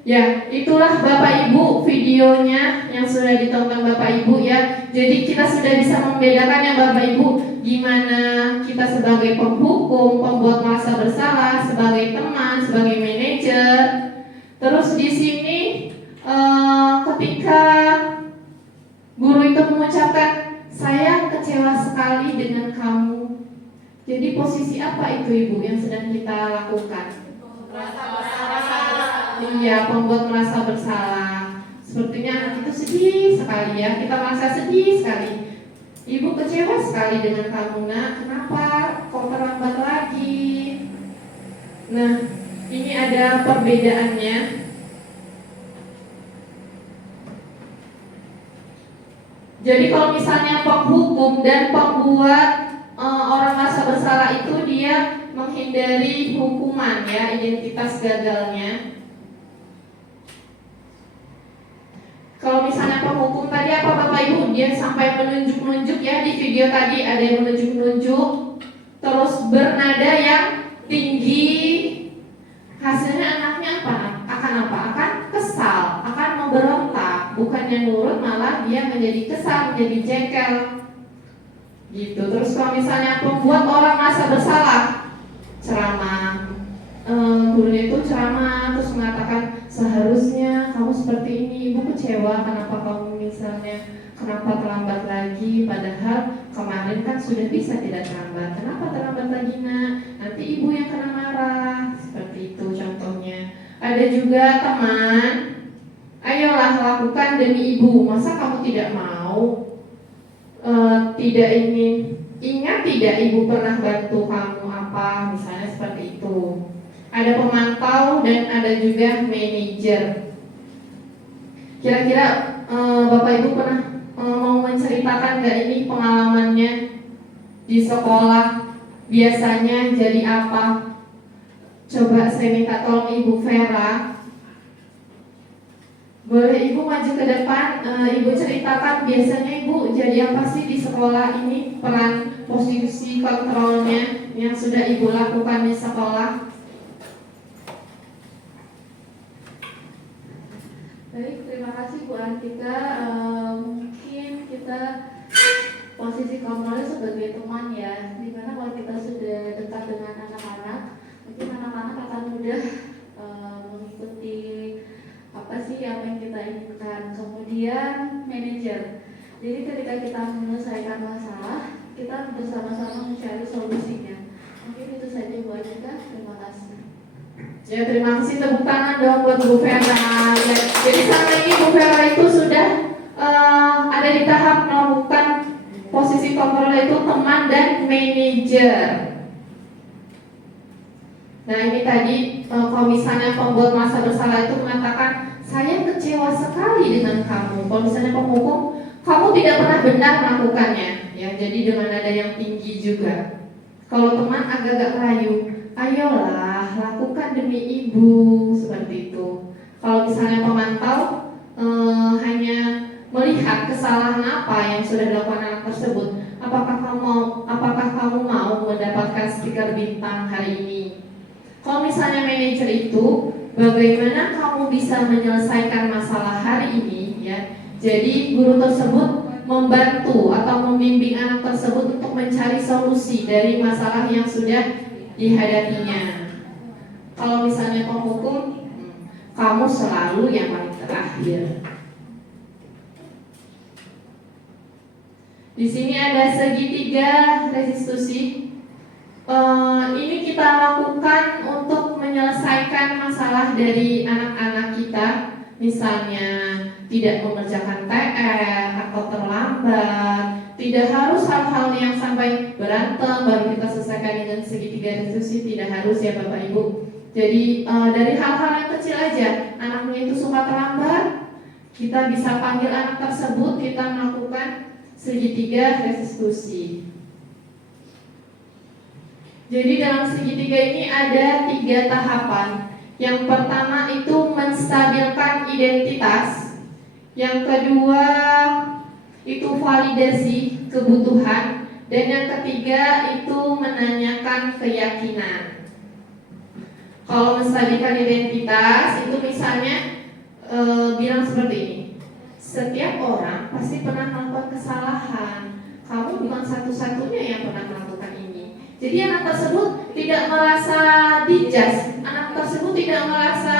Ya, itulah Bapak Ibu videonya yang sudah ditonton Bapak Ibu ya. Jadi kita sudah bisa membedakan ya Bapak Ibu, gimana kita sebagai penghukum, pembuat merasa bersalah, sebagai teman, sebagai manajer. Terus di sini ketika guru itu mengucapkan saya kecewa sekali dengan kamu. Jadi posisi apa itu Ibu yang sedang kita lakukan? Iya, pembuat merasa bersalah. Sepertinya anak itu sedih sekali ya. Kita merasa sedih sekali. Ibu kecewa sekali dengan kamu nak. Kenapa? Kok terlambat lagi? Nah, ini ada perbedaannya. Jadi kalau misalnya penghukum dan pembuat orang merasa bersalah itu dia menghindari hukuman ya, identitas gagalnya. Kalau misalnya penghukum tadi apa Bapak Ibu? Dia sampai menunjuk-nunjuk ya, di video tadi ada yang menunjuk-nunjuk. terus bernada yang tinggi, hasilnya anaknya apa? Akan kesal, akan memberontak, bukannya nurut malah dia menjadi kesal, menjadi jengkel gitu. Terus kalau misalnya membuat orang merasa bersalah, ceramah, gurunya itu ceramah terus mengatakan seharusnya kamu seperti ini, ibu kecewa kenapa kamu kenapa terlambat lagi, padahal kemarin kan sudah bisa tidak terlambat, kenapa terlambat lagi nak, nanti ibu yang kena marah, seperti itu contohnya. Ada juga teman, ayolah lakukan demi ibu, masa kamu tidak mau, tidak ingin, ingat tidak ibu pernah bantu kamu apa, misalnya seperti itu. Ada pemantau dan ada juga manajer. Kira-kira Bapak Ibu pernah mau menceritakan nggak ini pengalamannya di sekolah, biasanya jadi apa? Coba saya minta tolong Ibu Vera. Boleh Ibu maju ke depan, Ibu ceritakan biasanya Ibu jadi apa sih di sekolah ini, peran posisi kontrolnya yang sudah Ibu lakukan di sekolah. Baik, terima kasih Bu Antika. Mungkin kita posisi kontrolnya sebagai teman ya, dimana kalau kita sudah dekat dengan anak-anak, mungkin anak-anak akan mudah mengikuti apa sih apa yang kita inginkan. Kemudian manajer, jadi ketika kita menyelesaikan masalah, kita bersama-sama mencari solusinya. Mungkin itu saja Bu Antika, terima kasih. Ya, terima kasih, tepuk tangan dong buat Bu Vera. Ya, jadi selama ini Bu Vera itu sudah ada di tahap melakukan posisi kontrol itu teman dan manajer. Nah ini tadi kalau misalnya pembuat merasa bersalah itu mengatakan saya kecewa sekali dengan kamu. Kalau misalnya penghukum, kamu tidak pernah benar melakukannya. Ya, jadi dengan nada yang tinggi juga. Kalau teman agak-agak rayu, ayolah lakukan demi ibu, seperti itu. Kalau misalnya pemantau hanya melihat kesalahan apa yang sudah dilakukan anak tersebut, apakah kamu mau mendapatkan stiker bintang hari ini? Kalau misalnya manajer itu, bagaimana kamu bisa menyelesaikan masalah hari ini? Ya, jadi guru tersebut membantu atau membimbing anak tersebut untuk mencari solusi dari masalah yang sudah dihadapinya. Kalau misalnya penghukum, kamu selalu yang paling terakhir. Di sini ada segitiga restitusi. Ini kita lakukan untuk menyelesaikan masalah dari anak-anak kita, misalnya tidak mengerjakan PR atau terlambat. Tidak harus hal-hal yang sampai berantem baru kita selesaikan dengan segitiga restitusi, tidak harus ya Bapak Ibu. Jadi dari hal-hal yang kecil aja, anaknya itu suka terlambat, kita bisa panggil anak tersebut, kita melakukan segitiga restitusi. Jadi dalam segitiga ini ada 3 tahapan. Yang pertama itu menstabilkan identitas. Yang kedua itu validasi kebutuhan. Dan yang ketiga itu menanyakan keyakinan. Kalau menstabilkan identitas itu misalnya bilang seperti ini. Setiap orang pasti pernah melakukan kesalahan. Kamu bukan satu-satunya yang pernah melakukan ini. Jadi anak tersebut tidak merasa dijudge, anak tersebut tidak merasa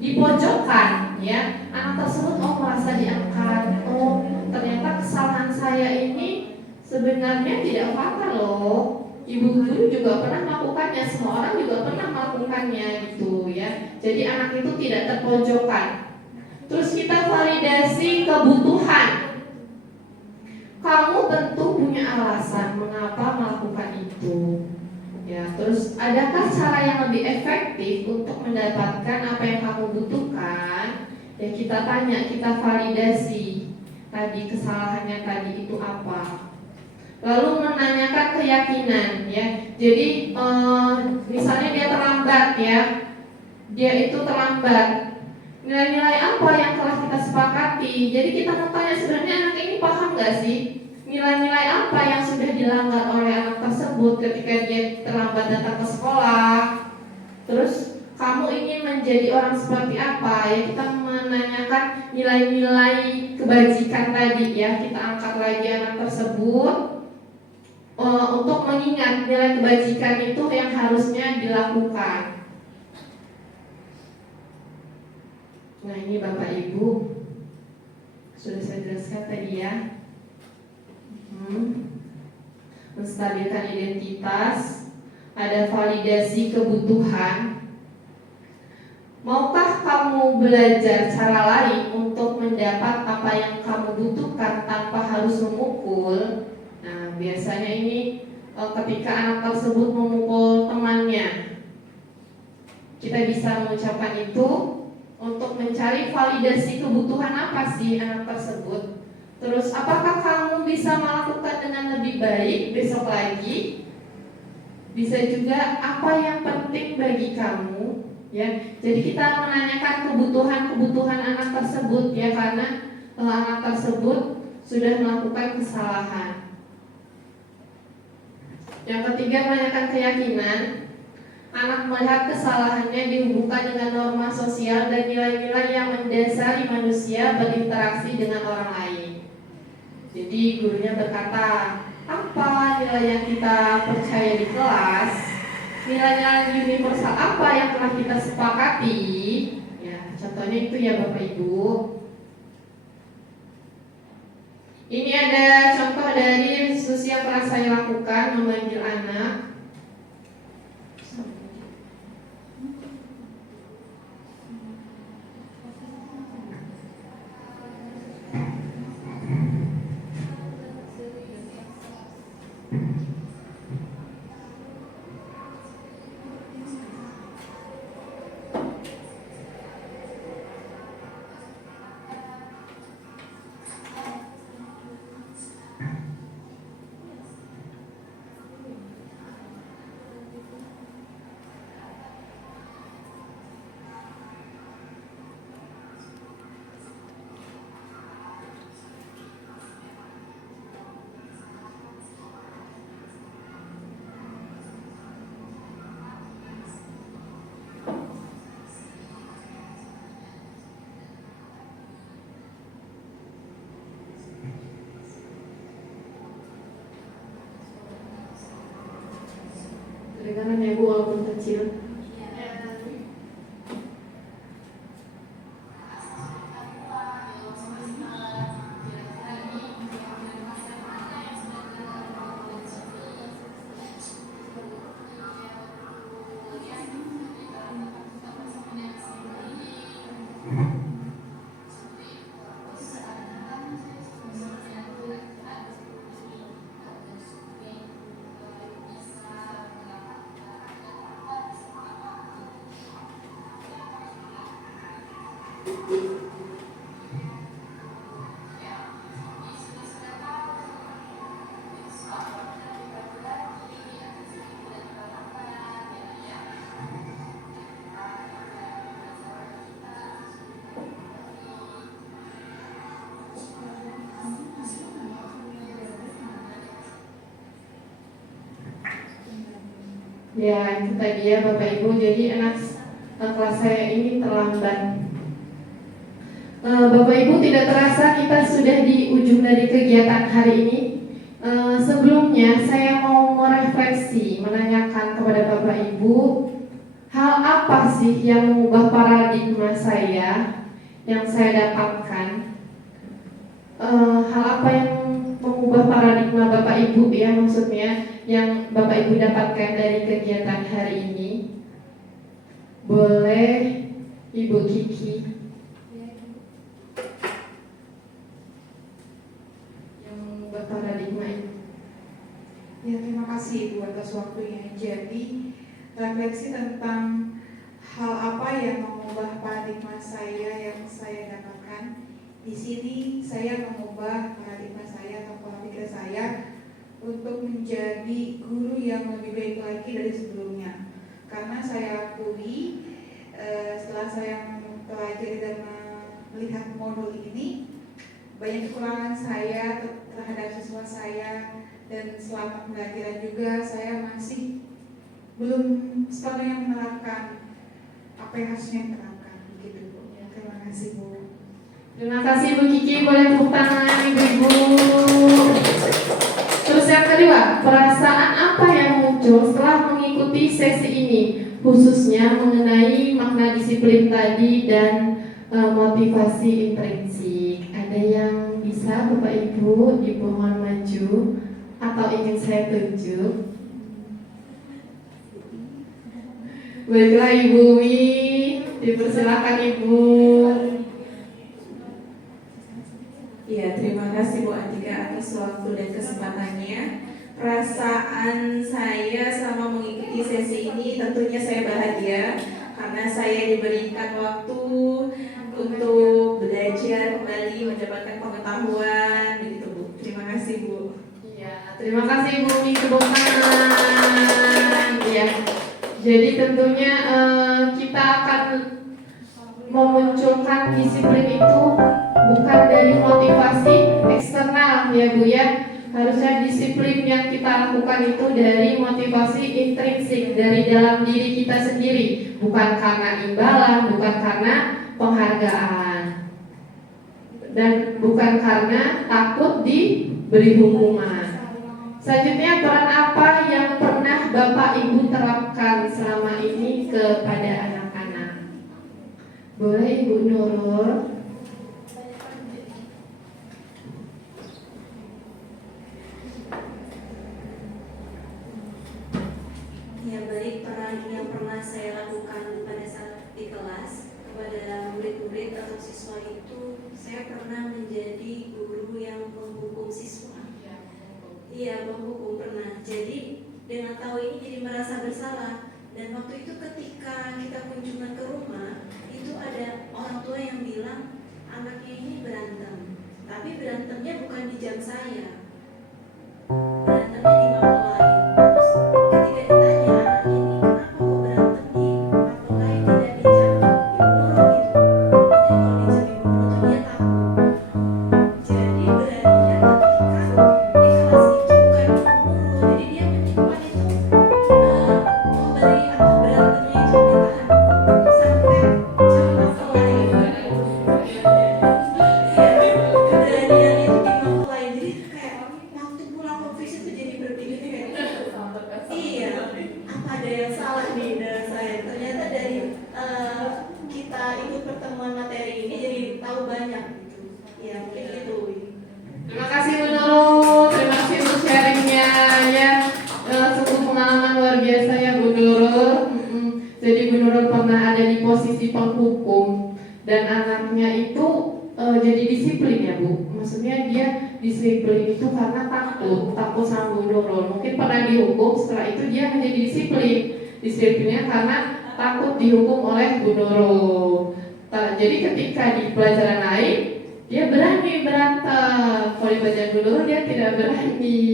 dipojokkan, ya. Anak tersebut merasa diangkat. Oh, ternyata kesalahan saya ini sebenarnya tidak fatal loh. Ibu guru juga pernah melakukannya, semua orang juga pernah melakukannya gitu, ya. Jadi anak itu tidak terpojokkan. Terus kita validasi kebutuhan. Kamu tentu punya alasan mengapa melakukan itu. Ya, terus adakah cara yang lebih efektif untuk mendapatkan apa yang kamu butuhkan? Ya kita tanya, kita validasi. Tadi kesalahannya tadi itu apa? Lalu menanyakan keyakinan, ya. Jadi misalnya dia terlambat, ya. Dia itu terlambat. Nilai-nilai apa yang telah kita sepakati? Jadi kita mau tanya sebenarnya anak ini paham nggak sih nilai-nilai apa yang sudah dilanggar oleh anak tersebut ketika dia terlambat datang ke sekolah. Terus kamu ingin menjadi orang seperti apa? Ya, kita menanyakan nilai-nilai kebajikan tadi ya. Kita angkat lagi anak tersebut untuk mengingat nilai kebajikan itu yang harusnya dilakukan. Nah, ini Bapak Ibu sudah saya jelaskan tadi ya. Menstabilkan identitas, ada validasi kebutuhan. Maukah kamu belajar cara lain untuk mendapat apa yang kamu butuhkan tanpa harus memukul? Nah, biasanya ini ketika anak tersebut memukul temannya, kita bisa mengucapkan itu untuk mencari validasi kebutuhan apa sih anak tersebut. Terus apakah kamu bisa melakukan dengan lebih baik besok lagi? Bisa juga apa yang penting bagi kamu, ya. Jadi kita menanyakan kebutuhan anak tersebut ya, karena anak tersebut sudah melakukan kesalahan. Yang ketiga, menanyakan keyakinan. Anak melihat kesalahannya dihubungkan dengan norma sosial dan nilai-nilai yang mendasari manusia berinteraksi dengan orang lain. Jadi gurunya berkata, apa nilai yang kita percaya di kelas, nilai-nilai universal apa yang telah kita sepakati. Ya, contohnya itu ya Bapak Ibu. Ini ada contoh dari diskusi yang pernah saya lakukan, memanggil anak. Kedengaran ya Bu walaupun kecil. Ya, itu tadi ya Bapak Ibu. Jadi anak kelas saya ini terlambat. Bapak Ibu, tidak terasa kita sudah di ujung dari kegiatan hari ini. Sebelumnya saya mau merefleksi, menanyakan kepada Bapak Ibu, hal apa sih yang mengubah paradigma saya yang saya dapatkan? Hal apa yang mengubah paradigma Bapak Ibu ya, maksudnya yang Bapak Ibu dapatkan dari kegiatan hari ini? Boleh Ibu Kiki yang mengubah paradigma ini. Ya, terima kasih Ibu atas waktunya. Jadi refleksi tentang hal apa yang mengubah paradigma saya yang saya dapatkan. Di sini saya mengubah paradigma saya atau pola pikir saya untuk menjadi guru yang lebih baik lagi dari sebelumnya. Karena saya akui setelah saya mempelajari dan melihat modul ini, banyak kekurangan saya terhadap siswa saya, dan selama pembelajaran juga saya masih belum sepenuhnya menerapkan apa yang harusnya diterapkan. Begitu Bu. Terima kasih Bu. Terima kasih Bu Kiki, boleh tepuk tangan Ibu-ibu. Terus yang kedua, perasaan apa yang muncul setelah mengikuti sesi ini, khususnya mengenai makna disiplin tadi dan motivasi intrinsik. Ada yang bisa Bapak Ibu dimohon maju atau ingin saya tunjuk? Baiklah Ibu Wi, dipersilakan Ibu. Ya, terima kasih Bu Atika atas waktu dan kesempatannya. Perasaan saya selama mengikuti sesi ini tentunya saya bahagia karena saya diberikan waktu untuk belajar kembali, mendapatkan pengetahuan, begitu Bu. Terima kasih Bu. Ya, terima kasih Ibu Wi, tepuk tangan. Ya, jadi tentunya kita akan memunculkan disiplin itu bukan dari motivasi eksternal ya Bu ya. Harusnya disiplin yang kita lakukan itu dari motivasi intrinsik, dari dalam diri kita sendiri, bukan karena imbalan, bukan karena penghargaan, dan bukan karena takut diberi hukuman. Selanjutnya, peran apa yang pernah Bapak Ibu terapkan selama ini kepada anak-anak? Boleh Ibu Nurul? Ya, baik, peran yang pernah saya lakukan pada saat di kelas kepada murid-murid atau siswa itu, saya pernah menjadi guru yang menghukum siswa. Iya, menghukum pernah. Jadi dengan tahu ini jadi merasa bersalah. Dan waktu itu ketika kita kunjungan ke rumah, itu ada orang tua yang bilang anaknya ini berantem. Tapi berantemnya bukan di jam saya, berantemnya di mapel lain. Terus ketika ditanya anak ini kenapa kok berantem di mapel lain tidak di jam Ibu Nurul gitu, katanya kalau di jam Ibu Nurul tuh dia takut. Jadi beraninya ketika di kelas itu bukan Ibu Nurul, jadi dia menyimpan itu memberi berantemnya itu ditahan sampai jam mapel lain. Keberanian itu di mapel lain, jadi kayak waktu pulang office itu jadi berpikir kayak iya, apa ada yang salah nih dengan saya. Ternyata dari kita ikut pertemuan materi ini jadi tahu banyak gitu. Ya mungkin gitu. Terima kasih Bu Nurul, terima kasih untuk sharingnya ya. Sungguh pengalaman luar biasa ya Bu Nurul. Jadi Bu Nurul pernah ada di posisi penghukum dan anaknya itu jadi disiplin ya Bu. Maksudnya dia disiplin itu karena takut sama Bu Nurul. Mungkin pernah dihukum, setelah itu dia menjadi disiplin. Disiplinnya karena takut dihukum oleh Bu Nurul. Jadi ketika di pelajaran lain dia berani berantem. Kalau di pelajaran Bu Nurul dia tidak berani.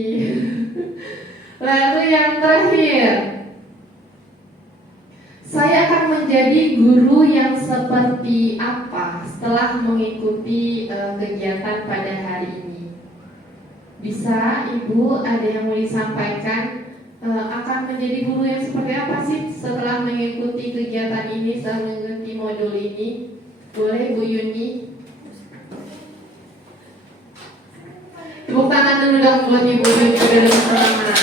Lalu yang terakhir, saya akan menjadi guru yang seperti apa setelah mengikuti kegiatan pada hari ini? Bisa Ibu ada yang mau disampaikan? Akan menjadi guru yang seperti apa sih setelah mengikuti kegiatan ini, setelah mengikuti modul ini? Boleh Bu Yuni? Tepuk tangan dulu dong buat Ibu Yuni dari semangat.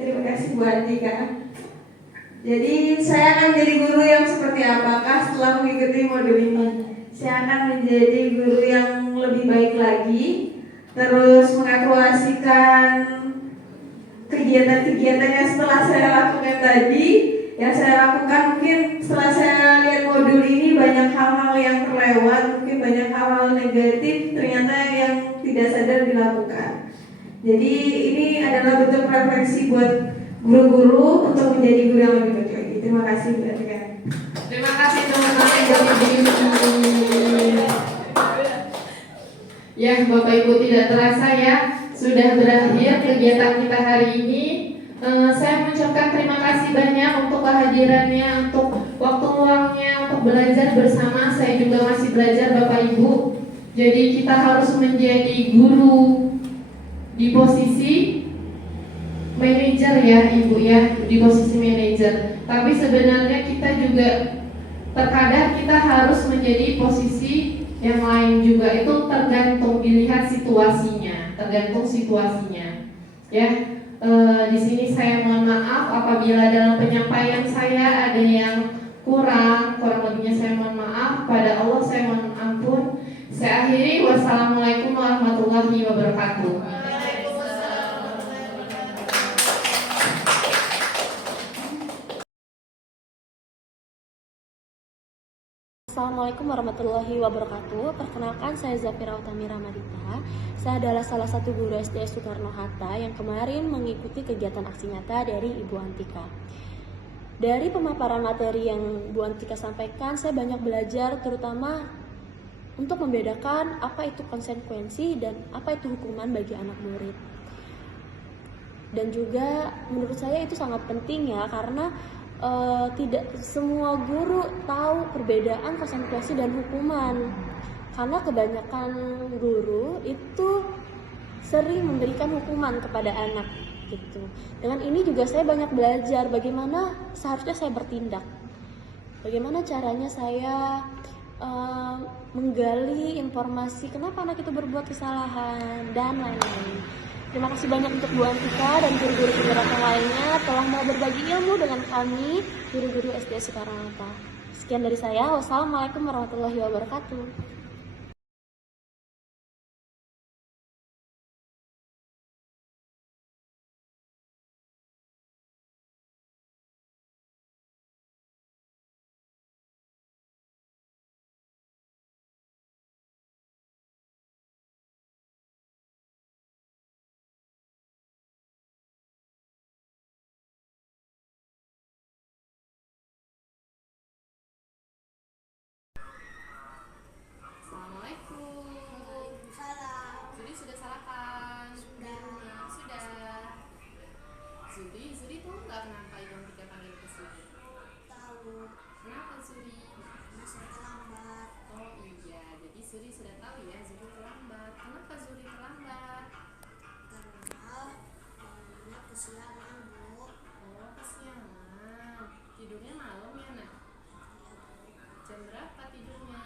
Terima kasih Bu Atika. Jadi saya akan jadi guru yang seperti apakah setelah mengikuti modul ini? Saya akan menjadi guru yang lebih baik lagi, terus mengevaluasikan kegiatan-kegiatan yang setelah saya lakukan tadi. Yang saya lakukan mungkin setelah saya lihat modul ini banyak hal-hal yang terlewat, mungkin banyak hal-hal negatif ternyata yang tidak sadar dilakukan. Jadi ini adalah bentuk refleksi buat guru-guru untuk menjadi guru yang lebih baik lagi. Terima kasih Bu Atika. Terima kasih teman-teman buat Ibu Yuni. Ya Bapak Ibu, tidak terasa ya sudah berakhir kegiatan kita hari ini. Saya mengucapkan terima kasih banyak untuk kehadirannya, untuk waktu luangnya, untuk belajar bersama, saya juga masih belajar Bapak Ibu. Jadi kita harus menjadi guru di posisi manajer ya Ibu ya, di posisi manajer. Tapi sebenarnya kita juga terkadang kita harus menjadi posisi yang lain juga. Itu tergantung, dilihat situasinya, tergantung situasinya. Ya, di sini saya mohon maaf apabila dalam penyampaian saya ada yang kurang lebihnya saya mohon maaf. Pada Allah saya mohon ampun. Saya akhiri, wassalamualaikum warahmatullahi wabarakatuh. Assalamualaikum warahmatullahi wabarakatuh. Perkenalkan, saya Zafira Utami Ramadita. Saya adalah salah satu guru SD Soekarno-Hatta yang kemarin mengikuti kegiatan aksi nyata dari Ibu Antika. Dari pemaparan materi yang Bu Antika sampaikan, saya banyak belajar terutama untuk membedakan apa itu konsekuensi dan apa itu hukuman bagi anak murid. Dan juga menurut saya itu sangat penting ya, karena tidak semua guru tahu perbedaan konsekuensi dan hukuman, karena kebanyakan guru itu sering memberikan hukuman kepada anak gitu. Dengan ini juga saya banyak belajar bagaimana seharusnya saya bertindak, bagaimana caranya saya menggali informasi kenapa anak itu berbuat kesalahan dan lain-lain. Terima kasih banyak untuk Bu Antika dan guru-guru penggerak yang lainnya telah mau berbagi ilmu dengan kami, guru-guru SD Soekarno-Hatta. Sekian dari saya. Wassalamualaikum warahmatullahi wabarakatuh. Assalamualaikum. Zuri sudah sarapan? Sudah. Zuri tahu nggak kenapa Ibu Antika panggil ke sini? Tahu, Kenapa Zuri? masa terlambat. Oh iya, jadi Zuri sudah tahu ya Zuri terlambat. Kenapa Zuri terlambat? Karena anak kesiangan, Bu. Oh, kesiangan. Tidurnya malam ya nak? Jam berapa tidurnya?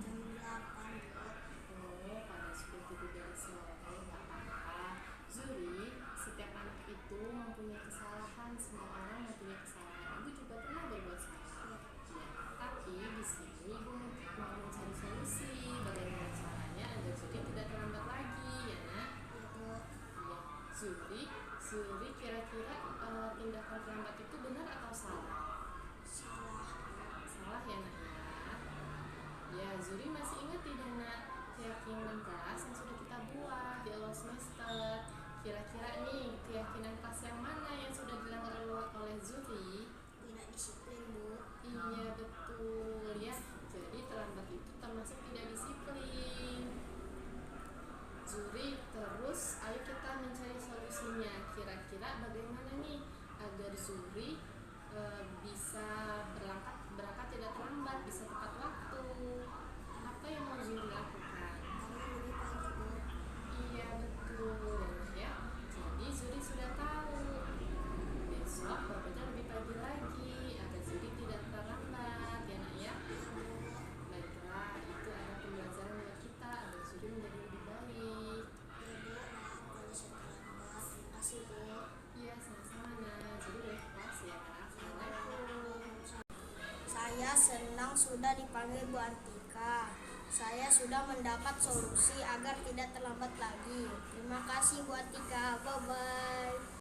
Jam 8, Bu. Oh, pada sudah tidur dari sore, nggak apa-apa. Zuri, setiap anak itu mempunyai kesalahan, semua orang mempunyai kesalahan. Ibu juga pernah berbuat salah. Ya, tapi di sini Ibu mau mencari solusi bagaimana caranya agar Zuri tidak terlambat lagi, ya nak? Ya, Bu. Iya, Zuri kira-kira tindakan terlambat itu benar atau salah? Salah. Salah ya nak ya. Ya, Zuri masih ingat tidak nak keyakinan kelas yang sudah kita buat di awal semester? Kira-kira nih keyakinan kelas yang mana yang sudah dilanggar oleh Zuri? Tidak disiplin, Bu. Iya betul ya. Jadi terlambat itu termasuk tidak disiplin. Zuri, terus ayo kita mencari solusinya. Kira-kira bagaimana nih agar Zuri bisa berangkat tidak terlambat, bisa tepat waktu? Apa yang mau Zuri lakukan? Bangun lebih pagi, Bu. Iya betul ya. Jadi Zuri sudah tahu. Besok bekerja lebih pagi lagi agar Zuri tidak terlambat ya nak ya. Baiklah, itu ada pembelajaran buat kita agar Zuri menjadi lebih baik. Ya, Bu. Maaf kalau saya terlambat. Terima kasih, Bu. Iya sama-sama nak. Zuri boleh kelas ya. Assalamualaikum. Saya senang sudah dipanggil Bu Antika. Saya sudah mendapat solusi agar tidak terlambat lagi. Terima kasih Bu Antika. Bye-bye.